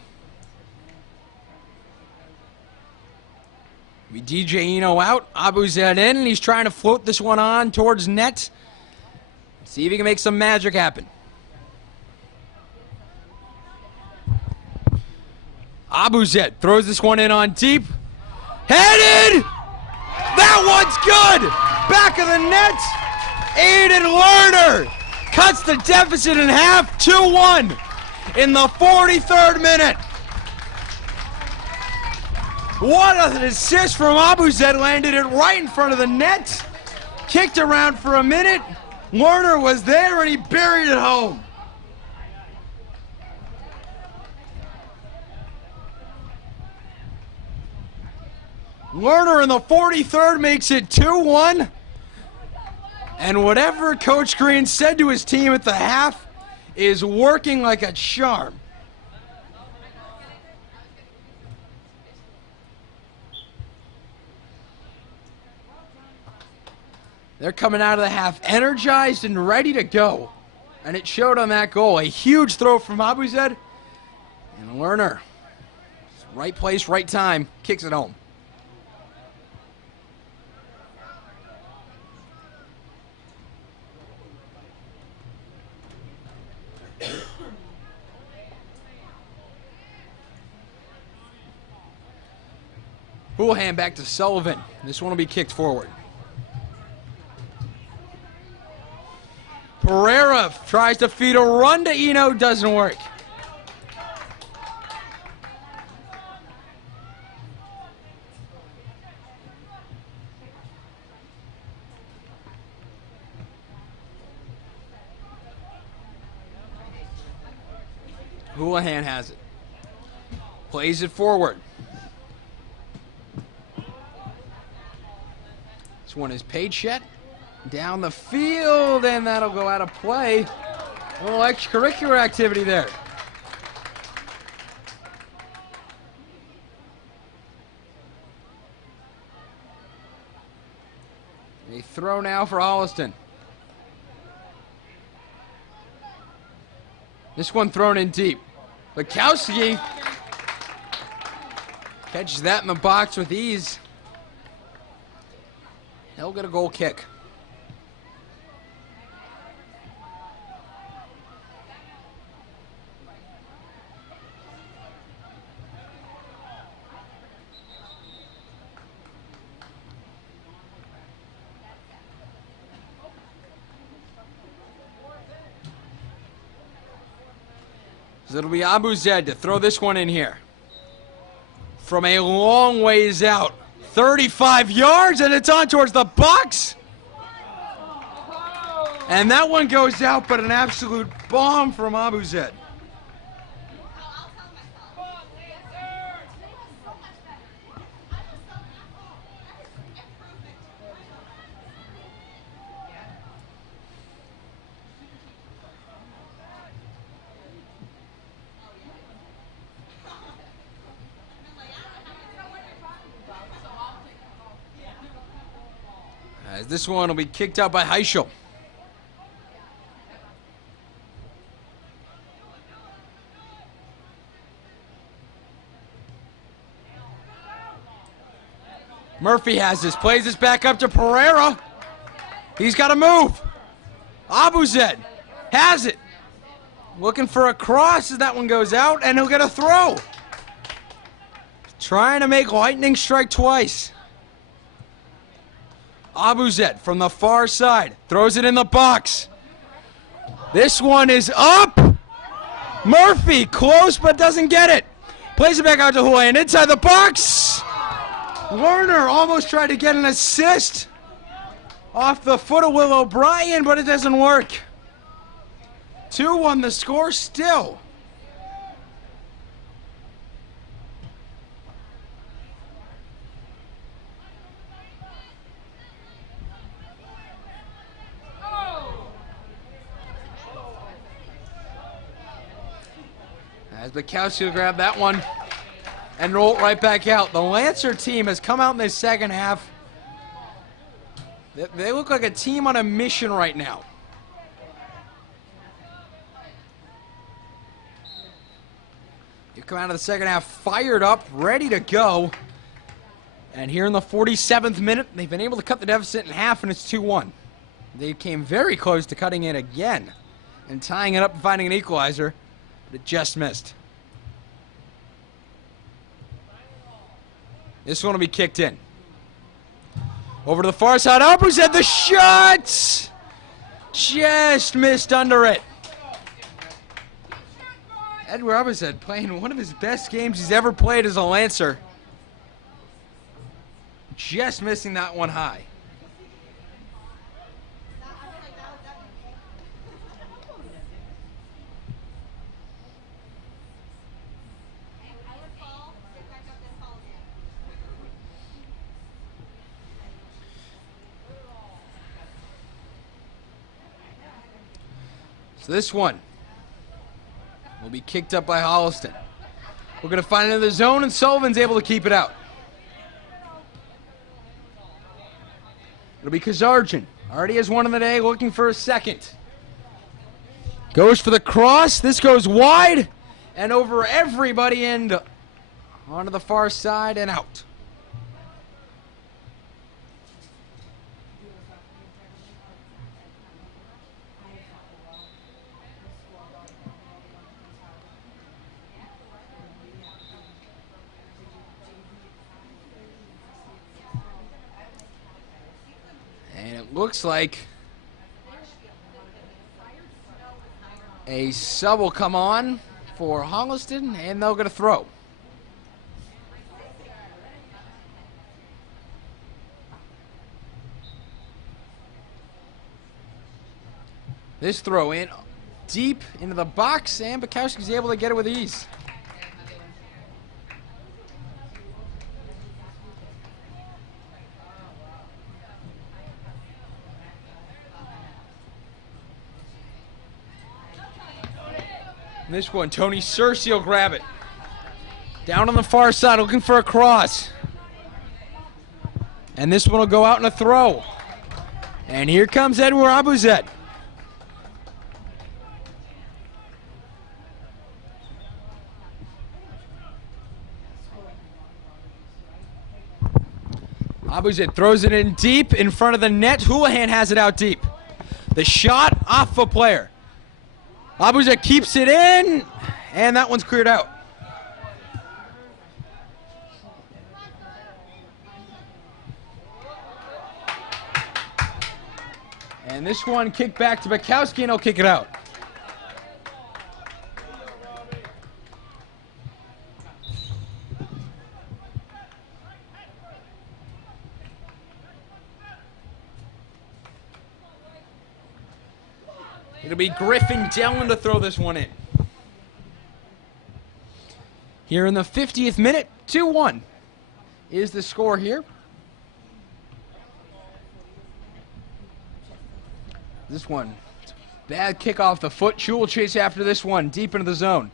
We DJ Eno out, Abuzet in, and he's trying to float this one on towards net. See if he can make some magic happen. Abuzet throws this one in on deep. Headed! That one's good! Back of the net! Aiden Lerner cuts the deficit in half, 2-1 in the 43rd minute. What an assist from Abuzet, landed it right in front of the net. Kicked around for a minute. Lerner was there and he buried it home. Lerner in the 43rd makes it 2-1. And whatever Coach Green said to his team at the half is working like a charm. They're coming out of the half energized and ready to go. And it showed on that goal. A huge throw from Abuzet. And Lerner, right place, right time, kicks it home. Houlihan back to Sullivan. This one will be kicked forward. Pereira tries to feed a run to Eno, doesn't work. Houlihan has it. Plays it forward. This one is Paychet. Down the field, and that'll go out of play. A little extracurricular activity there. A throw now for Holliston. This one thrown in deep. Bukowski catches that in the box with ease. He'll get a goal kick. So it'll be Abuzet to throw this one in here. From a long ways out. 35 yards, and it's on towards the box. And that one goes out, but an absolute bomb from Abuzet. As this one will be kicked out by Heischel. Murphy has this, plays this back up to Pereira. He's got to move. Abuzet has it. Looking for a cross as that one goes out, and he'll get a throw. Trying to make lightning strike twice. Abuzet from the far side throws it in the box. This one is up. Murphy close but doesn't get it. Plays it back out to Houlihan inside the box. Lerner almost tried to get an assist off the foot of Will O'Brien, but it doesn't work. 2-1 the score still. As Bukowski will grab that one and roll it right back out. The Lancer team has come out in the second half. They look like a team on a mission right now. You come out of the second half fired up, ready to go. And here in the 47th minute, they've been able to cut the deficit in half, and it's 2-1. They came very close to cutting it again and tying it up and finding an equalizer, but it just missed. This one will be kicked in. Over to the far side, Abruzet, the shot! Just missed under it. Edward Abruzet playing one of his best games he's ever played as a Lancer. Just missing that one high. So this one will be kicked up by Holliston. We're going to find another zone, and Sullivan's able to keep it out. It'll be Kazarjan. Already has one in the day, looking for a second. Goes for the cross. This goes wide and over everybody and onto the far side and out. And it looks like a sub will come on for Holliston, and they'll get a throw. This throw in deep into the box, and Bukowski's able to get it with ease. This one, Tony Searcy will grab it. Down on the far side, looking for a cross. And this one will go out in a throw. And here comes Edward Abruzet. Abruzet throws it in deep in front of the net. Houlihan has it out deep. The shot off a player. Abruzet keeps it in, and that one's cleared out. And this one kicked back to Bukowski, and he'll kick it out. It'll be Griffin Dellin to throw this one in. Here in the 50th minute, 2-1 is the score here. This one, bad kick off the foot. Chu will chase after this one, deep into the zone.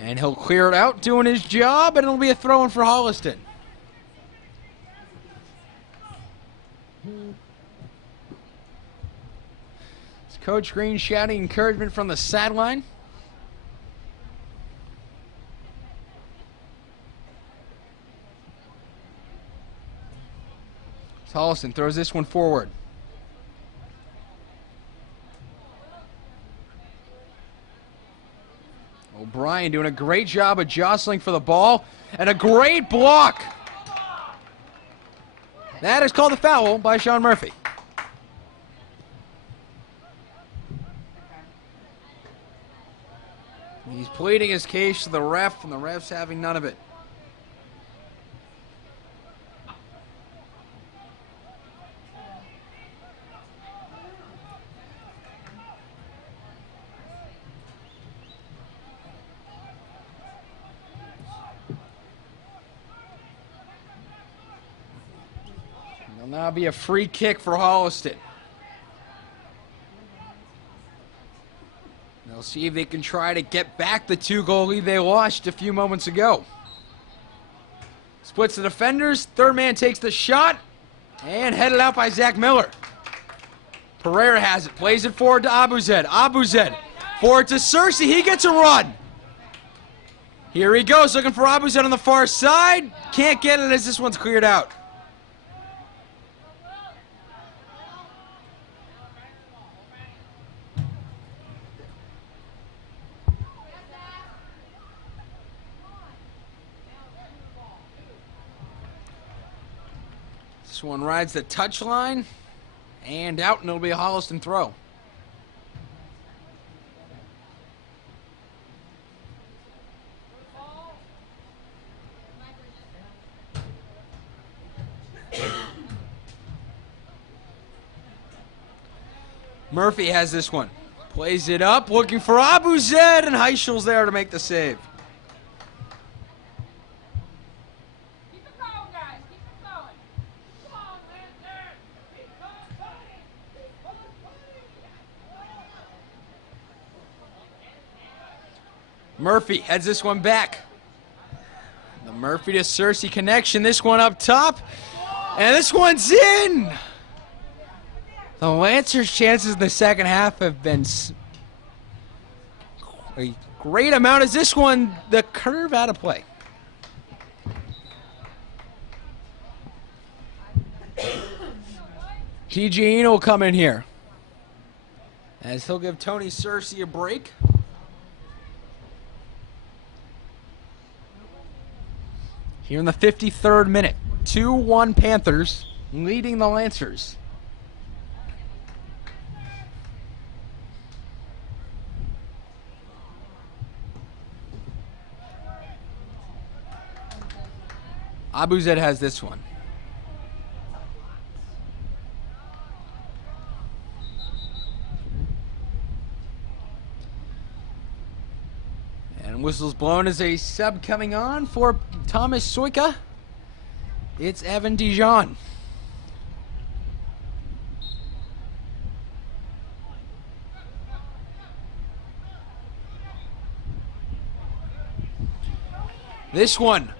And he'll clear it out, doing his job, and it'll be a throw-in for Holliston. Coach Green shouting encouragement from the sideline. Holliston throws this one forward. O'Brien doing a great job of jostling for the ball, and a great block. That is called a foul by Sean Murphy. He's pleading his case to the ref, and the ref's having none of it. It'll now be a free kick for Holliston. They'll see if they can try to get back the 2-goal lead they lost a few moments ago. Splits the defenders. Third man takes the shot. And headed out by Zach Miller. Pereira has it. Plays it forward to Abruzet. Abruzet forward to Searcy. He gets a run. Here he goes, looking for Abruzet on the far side. can't get it as this one's cleared out. This one rides the touchline and out, and it'll be a Holliston throw. Murphy has this one. Plays it up, looking for Abuzed, and Heichel's there to make the save. Keep it going, guys. Keep it going. Come on, Lantern. Keep going, buddy. Keep going, buddy. Murphy heads this one back. The Murphy to Cersei connection. This one up top. And this one's in. The Lancers' chances in the second half have been a great amount. Is this one the curve out of play? TJ Eno will come in here as he'll give Tony Cersei a break. Here in the 53rd minute, 2-1 Panthers leading the Lancers. Abuzed has this one. And whistles blown as a sub coming on for Thomas Soika. It's Evan Dijon. This one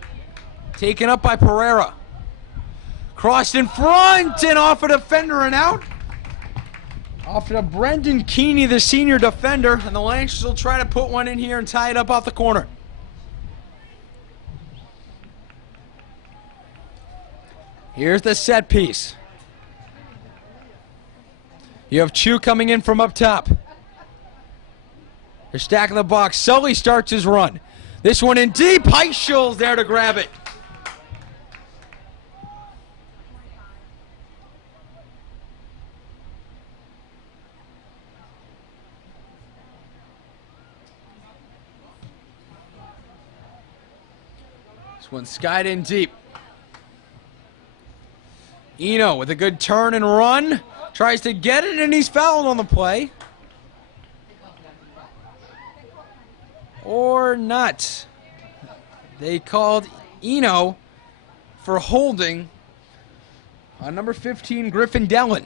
taken up by Pereira. Crossed in front and off a defender and out. Off to Brendan Keeney, the senior defender, and the Lancers will try to put one in here and tie it up off the corner. Here's the set piece. You have Chu coming in from up top. They're stacking the box. Sully starts his run. This one in deep. Heichel's there to grab it. This one skied in deep. Eno with a good turn and run. Tries to get it, and he's fouled on the play. Or not. They called Eno for holding on number 15, Griffin Dellin.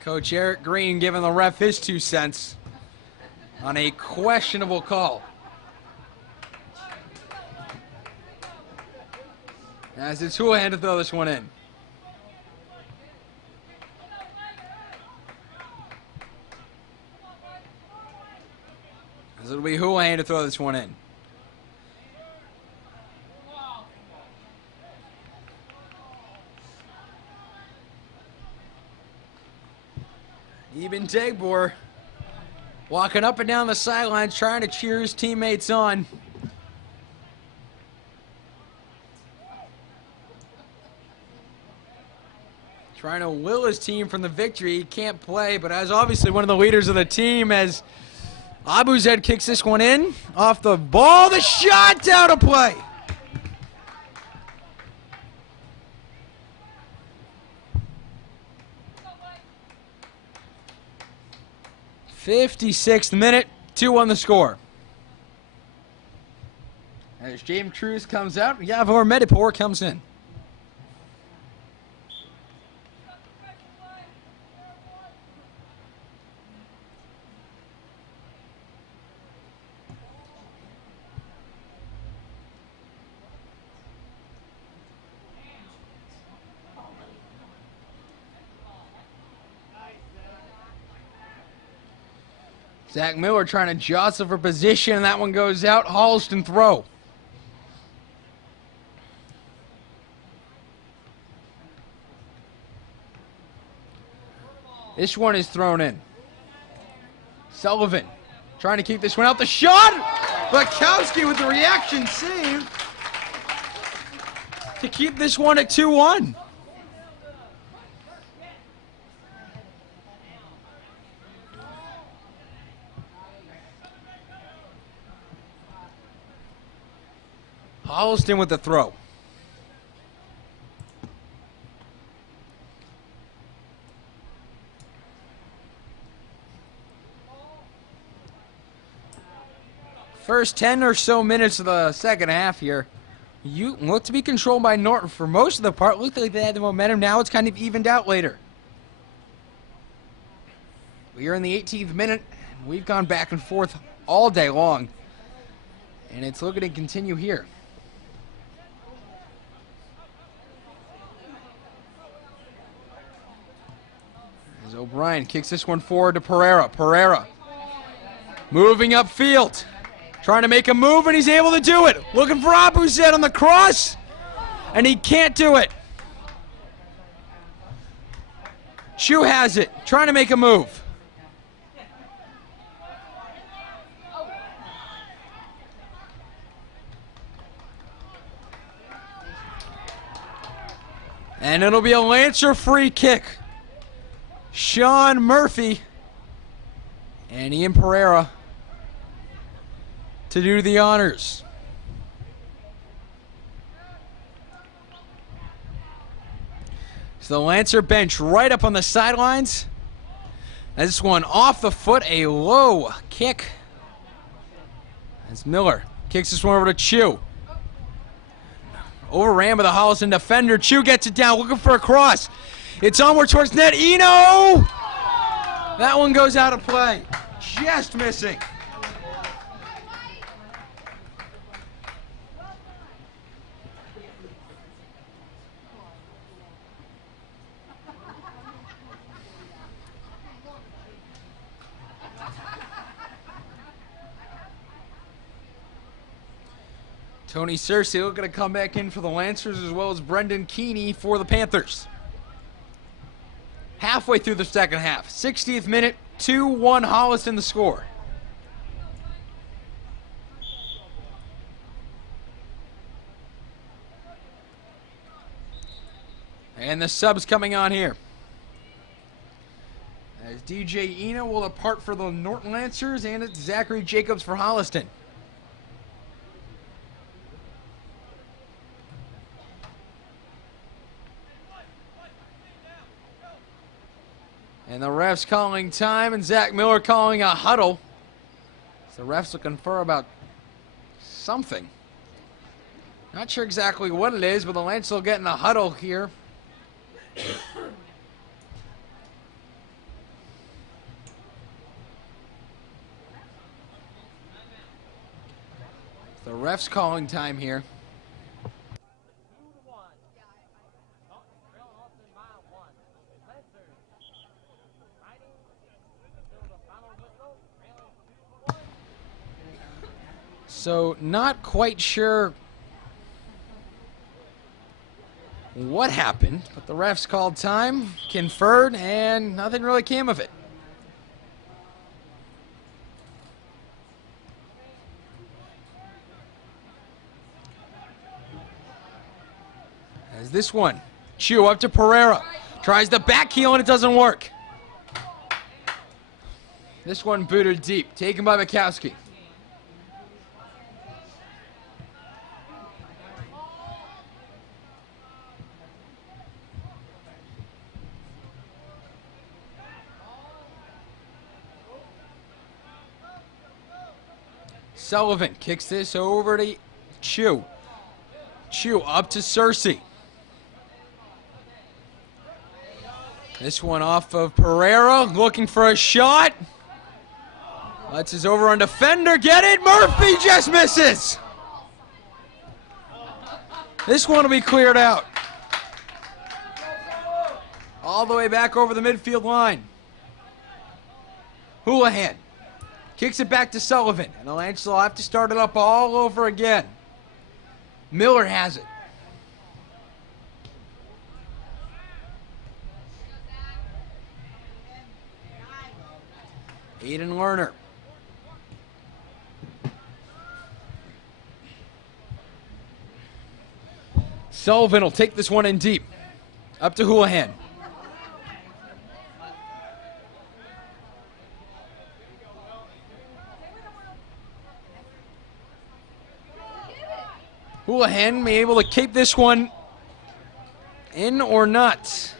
Coach Eric Green giving the ref his 2 cents on a questionable call. As it's Houlihan to throw this one in. As it'll be Houlihan to throw this one in. Eben Dagbor walking up and down the sidelines trying to cheer his teammates on. Trying to will his team from the victory. He can't play, but as obviously one of the leaders of the team as Abuzed kicks this one in. Off the ball, the shot out of play. '56th minute, 2-1 the score. As James Cruz comes out, Yavor Medipur comes in. Zach Miller trying to jostle for position, and that one goes out. Holliston throw. This one is thrown in. Sullivan trying to keep this one out. The shot! Bukowski with the reaction save to keep this one at 2-1. Holliston with the throw. First 10 or so minutes of the second half here, you look to be controlled by Norton for most of the part. Looked like they had the momentum. Now it's kind of evened out later. We are in the 18th minute, and we've gone back and forth all day long, and it's looking to continue here. As O'Brien kicks this one forward to Pereira. Pereira moving upfield. Trying to make a move, and he's able to do it. Looking for Abuzet on the cross, and he can't do it. Chu has it, trying to make a move. And it'll be a Lancer free kick. Sean Murphy and Ian Pereira to do the honors. So the Lancer bench right up on the sidelines. This one off the foot, a low kick. As Miller kicks this one over to Chu. Overran by the Holliston defender. Chu gets it down, looking for a cross. It's onward towards net. Eno! That one goes out of play. Just missing. Tony Searcy looking to come back in for the Lancers, as well as Brendan Keeney for the Panthers. Halfway through the second half, 60th minute, 2-1 Holliston the score. And the subs coming on here. As DJ Eno will depart for the Norton Lancers, and it's Zachary Jacobs for Holliston. And the ref's calling time, and Zach Miller calling a huddle. So the ref's looking for about something. Not sure exactly what it is, but the Lancers will get in a huddle here. The ref's calling time here. So not quite sure what happened, but the refs called time, conferred, and nothing really came of it. As this one, Chu up to Pereira, tries the back heel and it doesn't work. This one booted deep, taken by Bukowski. Sullivan kicks this over to Chu. Chu up to Searcy. This one off of Pereira, looking for a shot. Lets his over on defender, get it, Murphy just misses. This one will be cleared out. All the way back over the midfield line. Houlihan Kicks it back to Sullivan. And the Lancers will have to start it up all over again. Miller has it. Aiden Lerner. Sullivan will take this one in deep. Up to Houlihan. Houlihan may be able to keep this one in or not.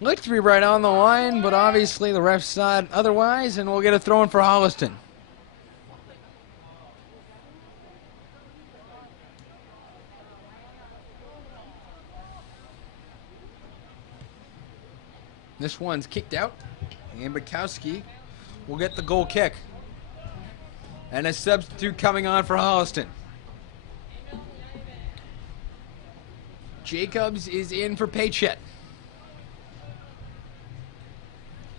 Looked to be right on the line, but obviously the ref saw it otherwise, and we'll get a throw in for Holliston. This one's kicked out, and Bukowski will get the goal kick. And a substitute coming on for Holliston. Jacobs is in for Paychet.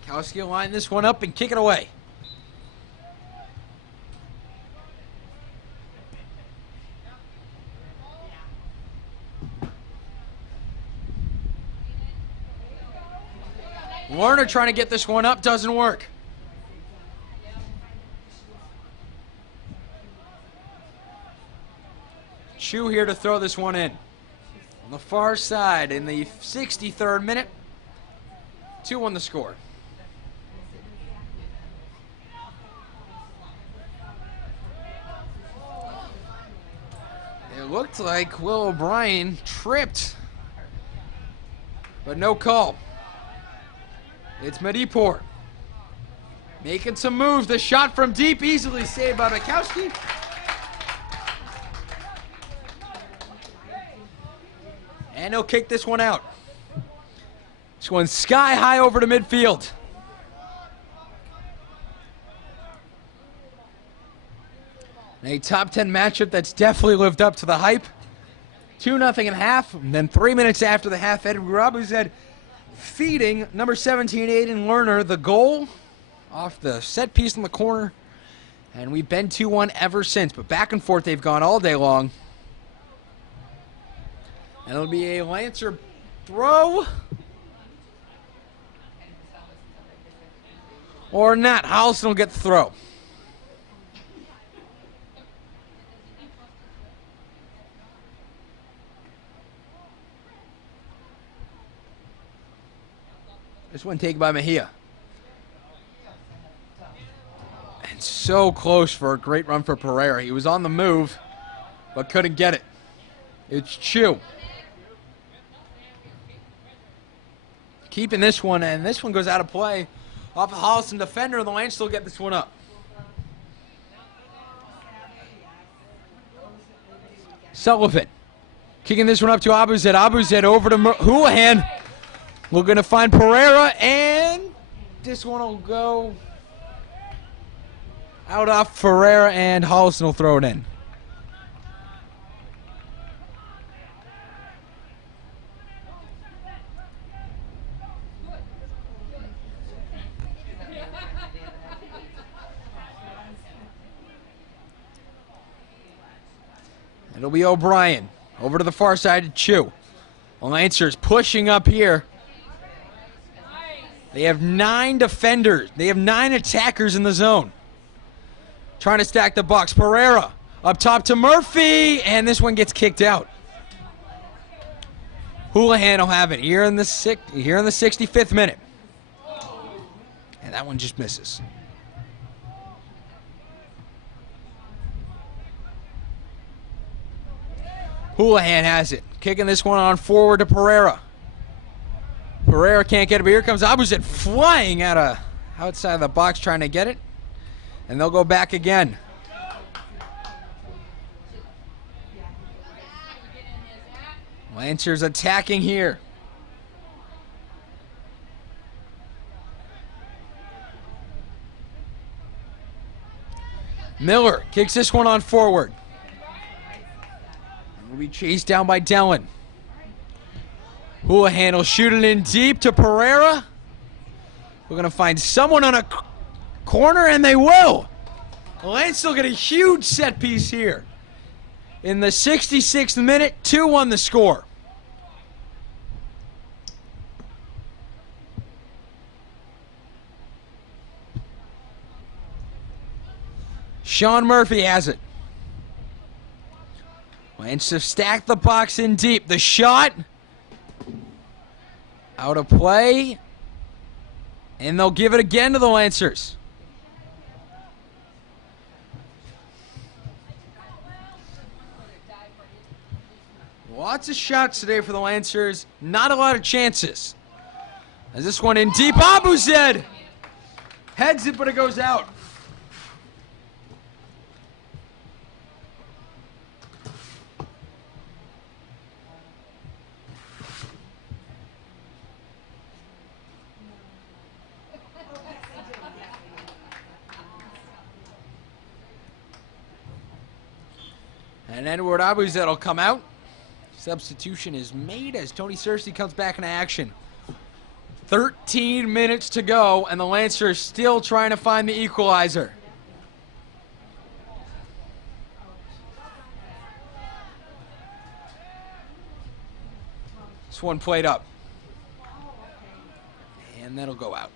Bukowski will line this one up and kick it away. Lerner trying to get this one up, doesn't work. Chu here to throw this one in. On the far side in the 63rd minute. 2-1 the score. It looked like Will O'Brien tripped, but no call. It's Medipur making some moves. The shot from deep, easily saved by Bukowski. And he'll kick this one out. This one's sky high over to midfield. A top 10 matchup that's definitely lived up to the hype. 2-0 at half, and then 3 minutes after the half, Edward Rabuzed feeding number 17, Aiden Lerner, the goal off the set piece in the corner. And we've been 2-1 ever since, but back and forth they've gone all day long. And it'll be a Lancer throw. Or not. Holliston will get the throw. This one taken by Mejia. And so close for a great run for Pereira. He was on the move, but couldn't get it. It's Chu. Keeping this one, and this one goes out of play. Off a Holliston defender, and the Lancers still get this one up. Sullivan kicking this one up to Abuzet. Abuzet over to Houlihan. We're going to find Pereira, and this one will go out off Pereira, and Holliston will throw it in. It'll be O'Brien. Over to the far side to Chu. The Lancers pushing up here. They have 9 defenders. They have 9 attackers in the zone. Trying to stack the box. Pereira up top to Murphy, and this one gets kicked out. Houlihan will have it here in the 65th minute. And that one just misses. Houlihan has it. Kicking this one on forward to Pereira. Pereira can't get it, but here comes Abuzet flying outside the box trying to get it. And they'll go back again. Lancers attacking here. Miller kicks this one on forward. Will be chased down by Dellin. Houlihan will shoot it in deep to Pereira. We're going to find someone on a corner, and they will. Lance will get a huge set piece here. In the 66th minute, 2-1 the score. Sean Murphy has it. Lance have stacked the box in deep. The shot. Out of play. And they'll give it again to the Lancers. Lots of shots today for the Lancers. Not a lot of chances. As this one in deep. Abuzed heads it, but it goes out. And Edward Abuzed will come out. Substitution is made as Tony Searcy comes back into action. 13 minutes to go, and the Lancers still trying to find the equalizer. This one played up. And that'll go out.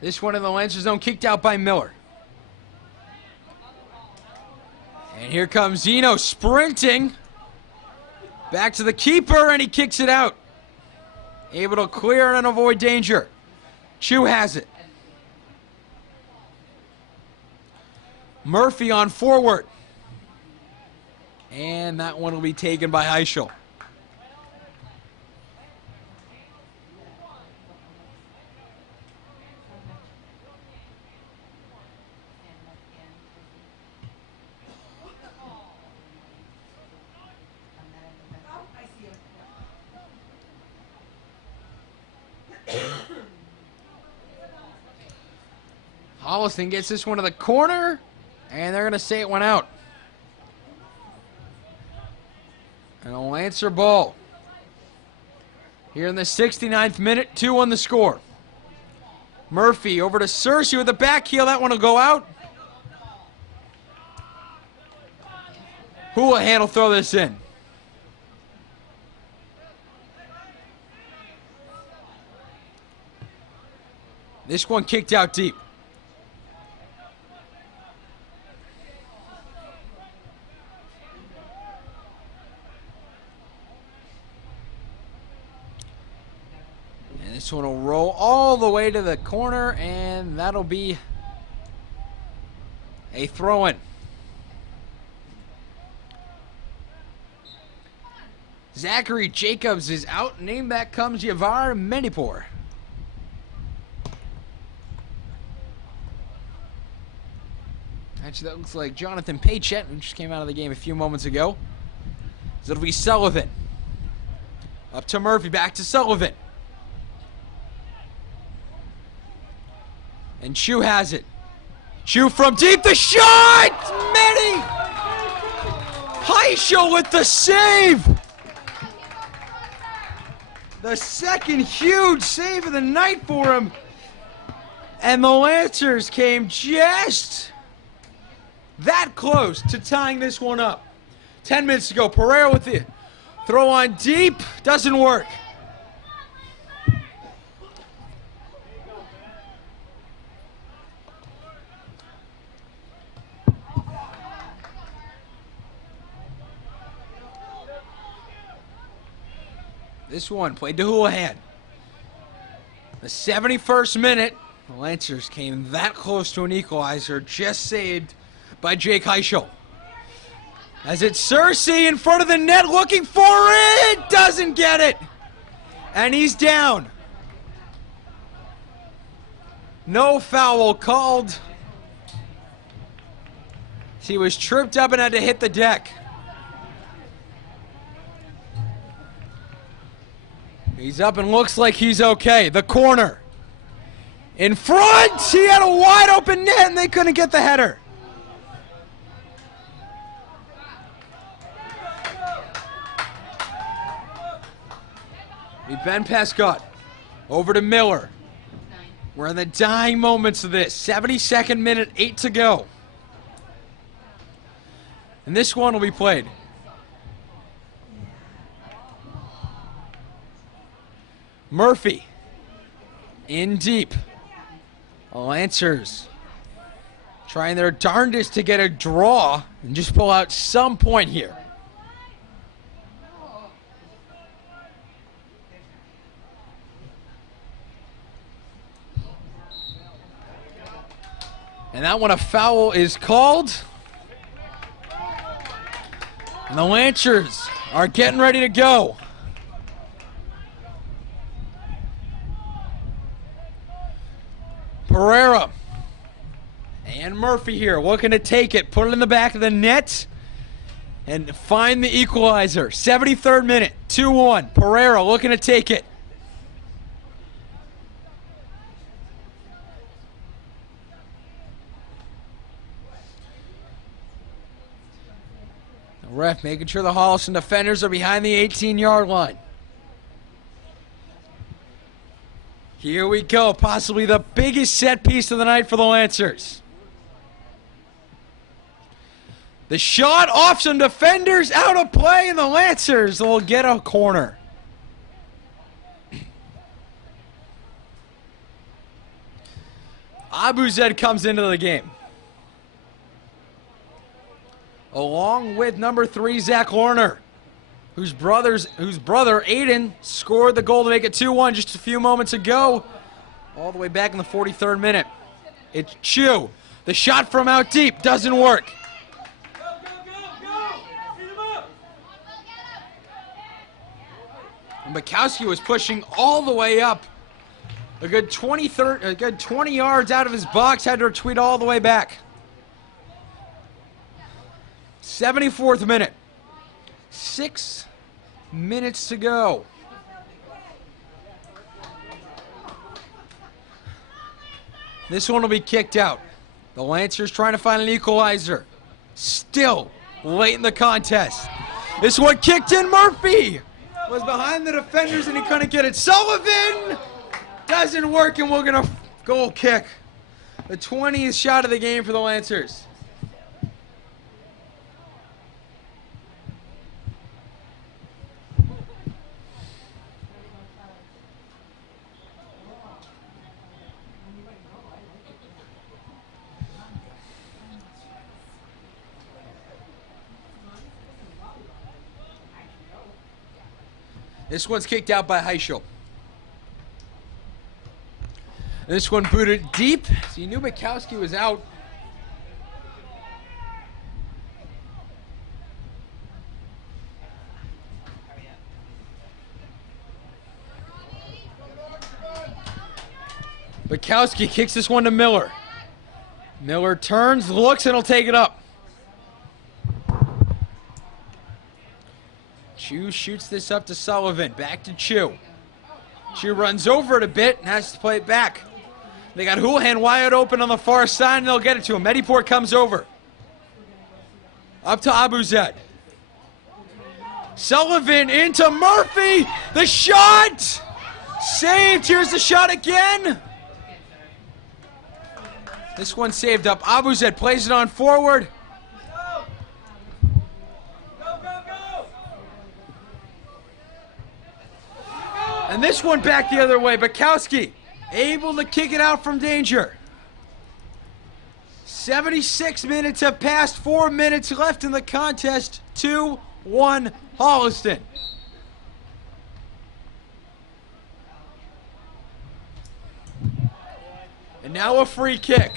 This one in the Lancers zone, kicked out by Miller. And here comes Zeno sprinting. Back to the keeper, and he kicks it out. Able to clear and avoid danger. Chu has it. Murphy on forward. And that one will be taken by Heischel. Holliston gets this one to the corner, and they're going to say it went out. And a Lancer ball. Here in the 69th minute, 2-1 the score. Murphy over to Searcy with the back heel. That one will go out. Houlihan will throw this in. This one kicked out deep. And this one will roll all the way to the corner, and that'll be a throw-in. Zachary Jacobs is out. Name back comes Yavar Menipur. Actually, that looks like Jonathan Paychet, who just came out of the game a few moments ago. So it'll be Sullivan. Up to Murphy, back to Sullivan. And Chu has it. Chu from deep, the shot! Manny! Heischel with the save! The second huge save of the night for him. And the Lancers came just that close to tying this one up. 10 minutes to go. Pereira with the throw on deep. Doesn't work. This one played to Houlihan. The 71st minute. The Lancers came that close to an equalizer, just saved by Jake Heischel. As it's Searcy in front of the net looking for it. Doesn't get it. And he's down. No foul called. He was tripped up and had to hit the deck. He's up and looks like he's okay. The corner. In front! He had a wide open net and they couldn't get the header. Ben Pescott over to Miller. We're in the dying moments of this. 72nd minute, 8 to go. And this one will be played. Murphy in deep. Lancers trying their darndest to get a draw and just pull out some point here. And that one, a foul is called. And the Lancers are getting ready to go. Pereira and Murphy here looking to take it, put it in the back of the net, and find the equalizer. 73rd minute, 2-1. Pereira looking to take it. The ref making sure the Holliston defenders are behind the 18-yard line. Here we go, possibly the biggest set piece of the night for the Lancers. The shot off some defenders, out of play, and the Lancers will get a corner. Abuzed comes into the game, along with number 3, Zach Lorner, whose brother Aiden scored the goal to make it 2-1 just a few moments ago, all the way back in the 43rd minute. It's Chu. The shot from out deep doesn't work. And Bukowski was pushing all the way up. A good 20 yards out of his box, had to retreat all the way back. 74th minute. 6 minutes to go. This one will be kicked out. The Lancers trying to find an equalizer. Still late in the contest. This one kicked in. Murphy was behind the defenders and he couldn't get it. Sullivan doesn't work, and we're going to goal kick. The 20th shot of the game for the Lancers. This one's kicked out by Heischel. This one booted deep. So you knew Bukowski was out. Bukowski kicks this one to Miller. Miller turns, looks, and he'll take it up. Chu shoots this up to Sullivan. Back to Chu. Chu runs over it a bit and has to play it back. They got Houlihan wide open on the far side, and they'll get it to him. Mediport comes over. Up to Abuzed. Sullivan into Murphy. The shot! Saved. Here's the shot again. This one saved up. Abuzed plays it on forward. And this one back the other way. Bukowski able to kick it out from danger. 76 minutes have passed. 4 minutes left in the contest. 2-1 Holliston. And now a free kick.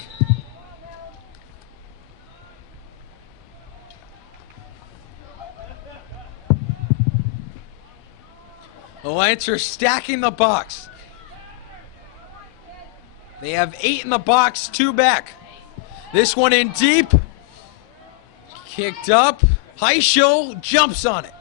The Lancers stacking the box. They have 8 in the box, 2 back. This one in deep. Kicked up. Heischel jumps on it.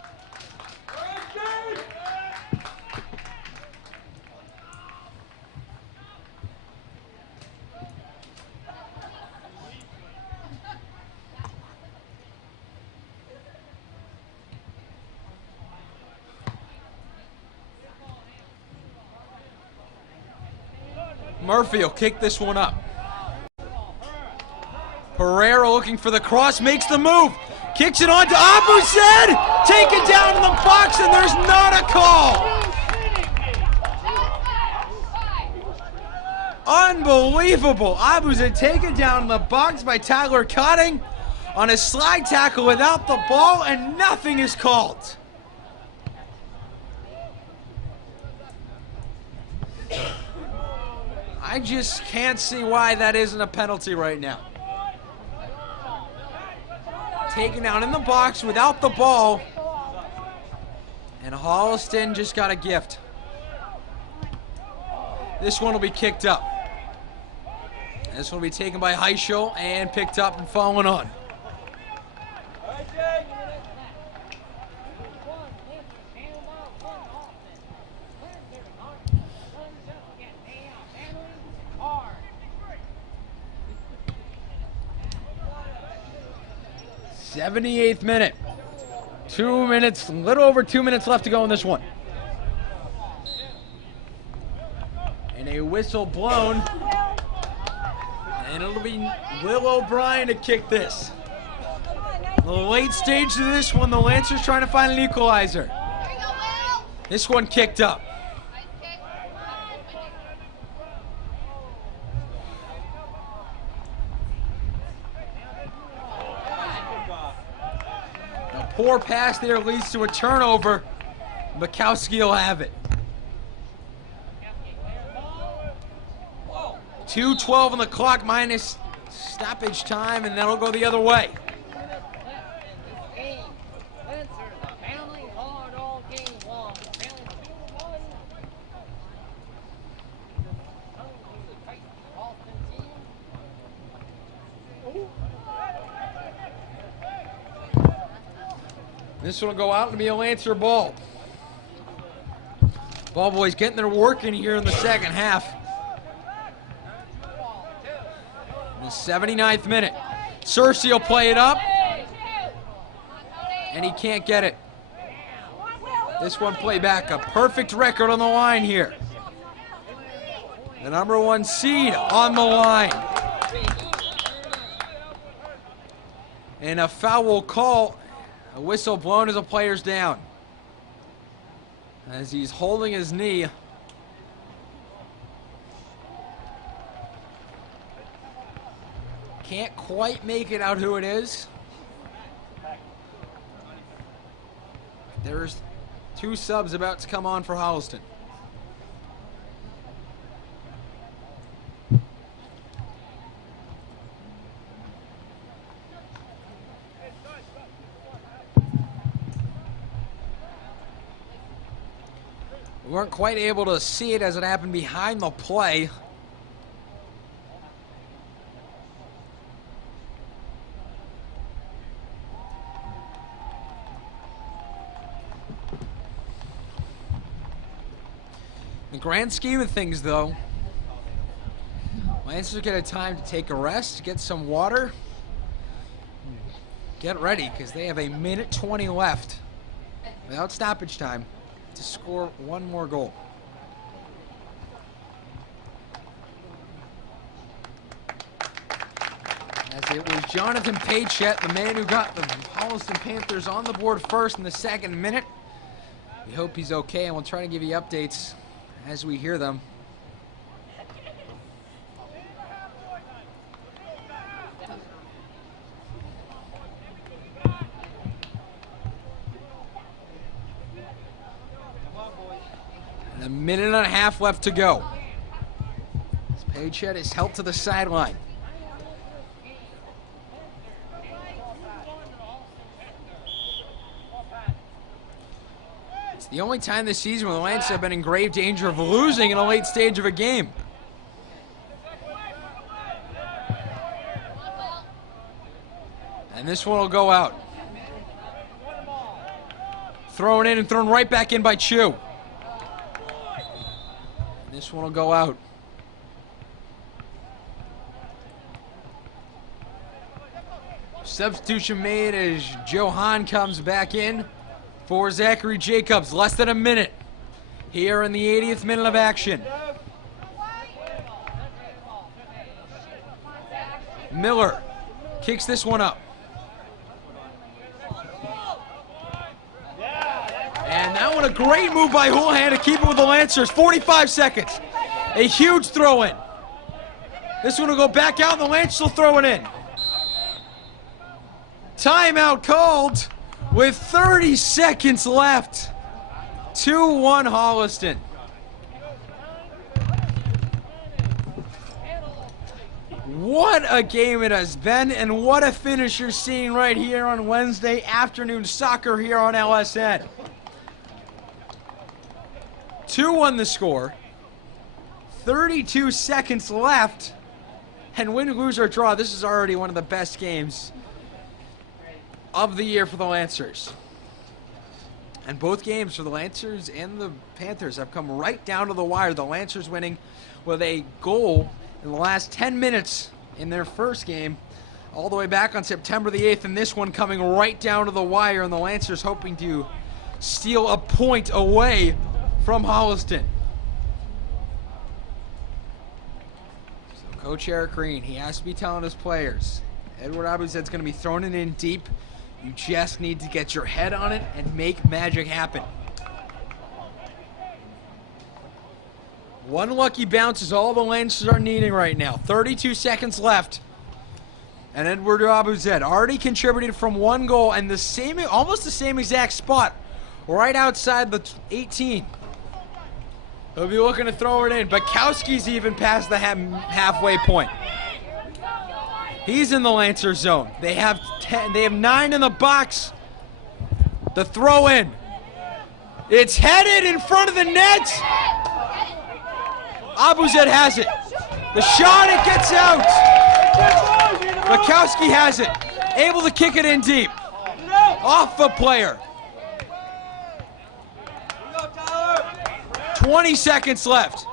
Murphy will kick this one up. Pereira looking for the cross, makes the move. Kicks it on to Abused. Taken down in the box, and there's not a call. Unbelievable. Abused taken down in the box by Tyler Cutting on a slide tackle without the ball, and nothing is called. I just can't see why that isn't a penalty right now. Taken down in the box without the ball, and Holliston just got a gift. This one will be kicked up. This one will be taken by Heischel and picked up and falling on. '78th minute. 2 minutes, a little over 2 minutes left to go in this one. And a whistle blown. And it'll be Will O'Brien to kick this. The late stage of this one, the Lancers trying to find an equalizer. This one kicked up. A poor pass there leads to a turnover. Bukowski will have it. 2:12 on the clock minus stoppage time, and that'll go the other way. This one will go out and be a Lancer ball. Ball boys getting their work in here in the second half. In the 79th minute. Cersei will play it up. And he can't get it. This one play back. A perfect record on the line here. The #1 seed on the line. And a foul call. A whistle blown as a player's down. As he's holding his knee. Can't quite make it out who it is. There's 2 subs about to come on for Holliston. We weren't quite able to see it as it happened behind the play. In the grand scheme of things, though, Lancers get a time to take a rest, get some water, get ready, because they have a 1:20 left without stoppage time to score one more goal. As it was Jonathan Paychett, the man who got the Holliston Panthers on the board first in the second minute. We hope he's okay, and we'll try to give you updates as we hear them. And a minute and a half left to go. Paychett is helped to the sideline. It's the only time this season where the Lancers have been in grave danger of losing in a late stage of a game. And this one will go out. Thrown in and thrown right back in by Chu. This one will go out. Substitution made as Johan comes back in for Zachary Jacobs. Less than a minute here in the 80th minute of action. Miller kicks this one up. And that one a great move by Houlihan to keep it with the Lancers. 45 seconds. A huge throw in. This one will go back out and the Lancers will throw it in. Timeout called with 30 seconds left. 2-1 Holliston. What a game it has been, and what a finish you're seeing right here on Wednesday afternoon soccer here on LSN. 2-1 the score. 32 seconds left. And win, lose, or draw, this is already one of the best games of the year for the Lancers. And both games for the Lancers and the Panthers have come right down to the wire. The Lancers winning with a goal in the last 10 minutes in their first game, all the way back on September the 8th, and this one coming right down to the wire, and the Lancers hoping to steal a point away from Holliston. So Coach Eric Green, he has to be telling his players, Edward Abuzad's going to be throwing it in deep. You just need to get your head on it and make magic happen. One lucky bounce is all the Lancers are needing right now. 32 seconds left. And Edward Abuzad already contributed from one goal and the same, almost the same exact spot, right outside the 18. He'll be looking to throw it in. Bukowski's even past the halfway point. He's in the Lancer zone. They have 10. They have 9 in the box. The throw in. It's headed in front of the net. Abuzad has it. The shot, it gets out. Bukowski has it. Able to kick it in deep. Off the player. 20 seconds left.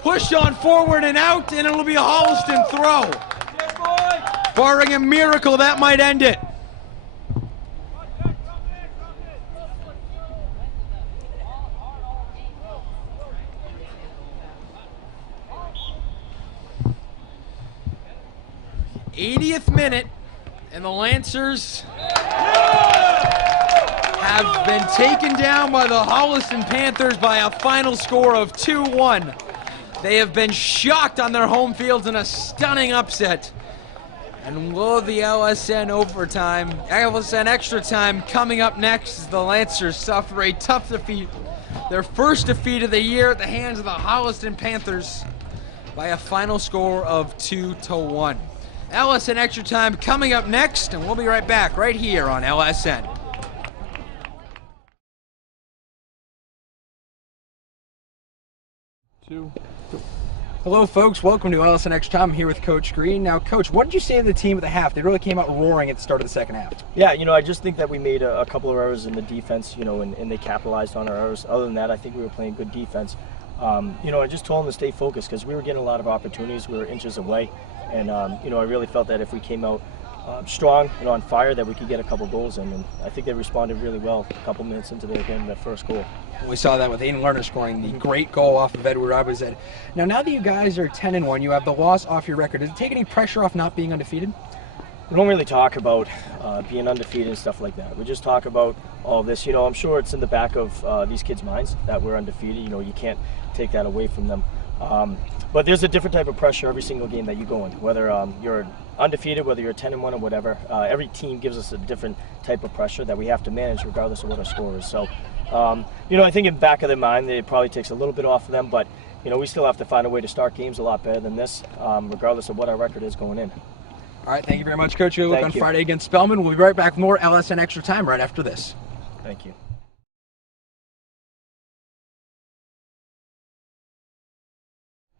Pushed on forward and out, and it'll be a Holliston throw. Barring a miracle, that might end it. '80th minute, and the Lancers have been taken down by the Holliston Panthers by a final score of 2-1. They have been shocked on their home fields in a stunning upset. And will the LSN extra time coming up next as the Lancers suffer a tough defeat. Their first defeat of the year at the hands of the Holliston Panthers by a final score of 2-1. LSN extra time coming up next, and we'll be right back right here on LSN. Hello, folks. Welcome to LSN Extra Time. I'm here with Coach Green. Now, Coach, what did you say to the team at the half? They really came out roaring at the start of the second half. Yeah, I just think that we made a couple of errors in the defense, and they capitalized on our errors. Other than that, I think we were playing good defense. I just told them to stay focused because we were getting a lot of opportunities. We were inches away, and I really felt that if we came out strong, on fire, that we could get a couple goals in, and I think they responded really well a couple minutes into their first goal. We saw that with Aiden Lerner scoring the great goal off of Edward Abuzad. Now that you guys are 10-1, you have the loss off your record. Does it take any pressure off not being undefeated? We don't really talk about being undefeated and stuff like that. We just talk about all this. I'm sure it's in the back of these kids' minds that we're undefeated. You can't take that away from them. But there's a different type of pressure every single game that you go in, whether you're undefeated, whether you're 10-1 or whatever. Every team gives us a different type of pressure that we have to manage regardless of what our score is. So, I think in the back of their mind, it probably takes a little bit off of them, but, we still have to find a way to start games a lot better than this, regardless of what our record is going in. All right, thank you very much, Coach. Good luck on Friday against Spellman. We'll be right back with more LSN Extra Time right after this. Thank you.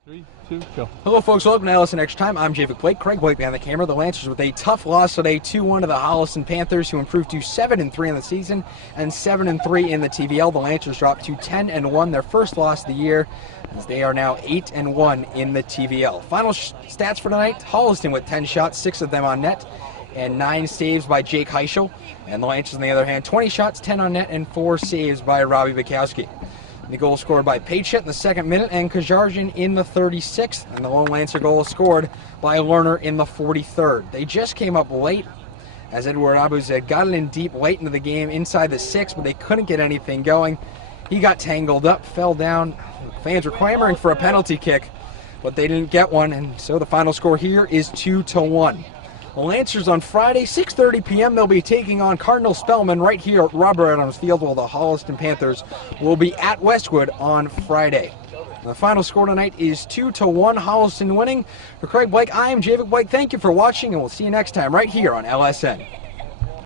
3, 2, go. Hello, folks. Welcome to LSN Extra Time. I'm Javic Blake. Craig Blake behind the camera. The Lancers with a tough loss today, 2-1 to the Holliston Panthers, who improved to 7-3 in the season and 7-3 in the TVL. The Lancers dropped to 10-1, their first loss of the year, as they are now 8-1 in the TVL. Final stats for tonight: Holliston with 10 shots, 6 of them on net, and 9 saves by Jake Heischel. And the Lancers, on the other hand, 20 shots, 10 on net, and 4 saves by Robbie Bukowski. The goal scored by Paychet in the 2nd minute and Kajarjan in the 36th. And the lone Lancer goal is scored by Lerner in the 43rd. They just came up late as Edward Abuzed got it in deep late into the game inside the 6, but they couldn't get anything going. He got tangled up, fell down. Fans were clamoring for a penalty kick, but they didn't get one, and so the final score here is 2-1. The Lancers on Friday, 6:30 p.m. They'll be taking on Cardinal Spellman right here at Robert Adams Field, while the Holliston Panthers will be at Westwood on Friday. The final score tonight is 2-1, Holliston winning. For Craig Blake, I am Javik Blake. Thank you for watching, and we'll see you next time right here on LSN.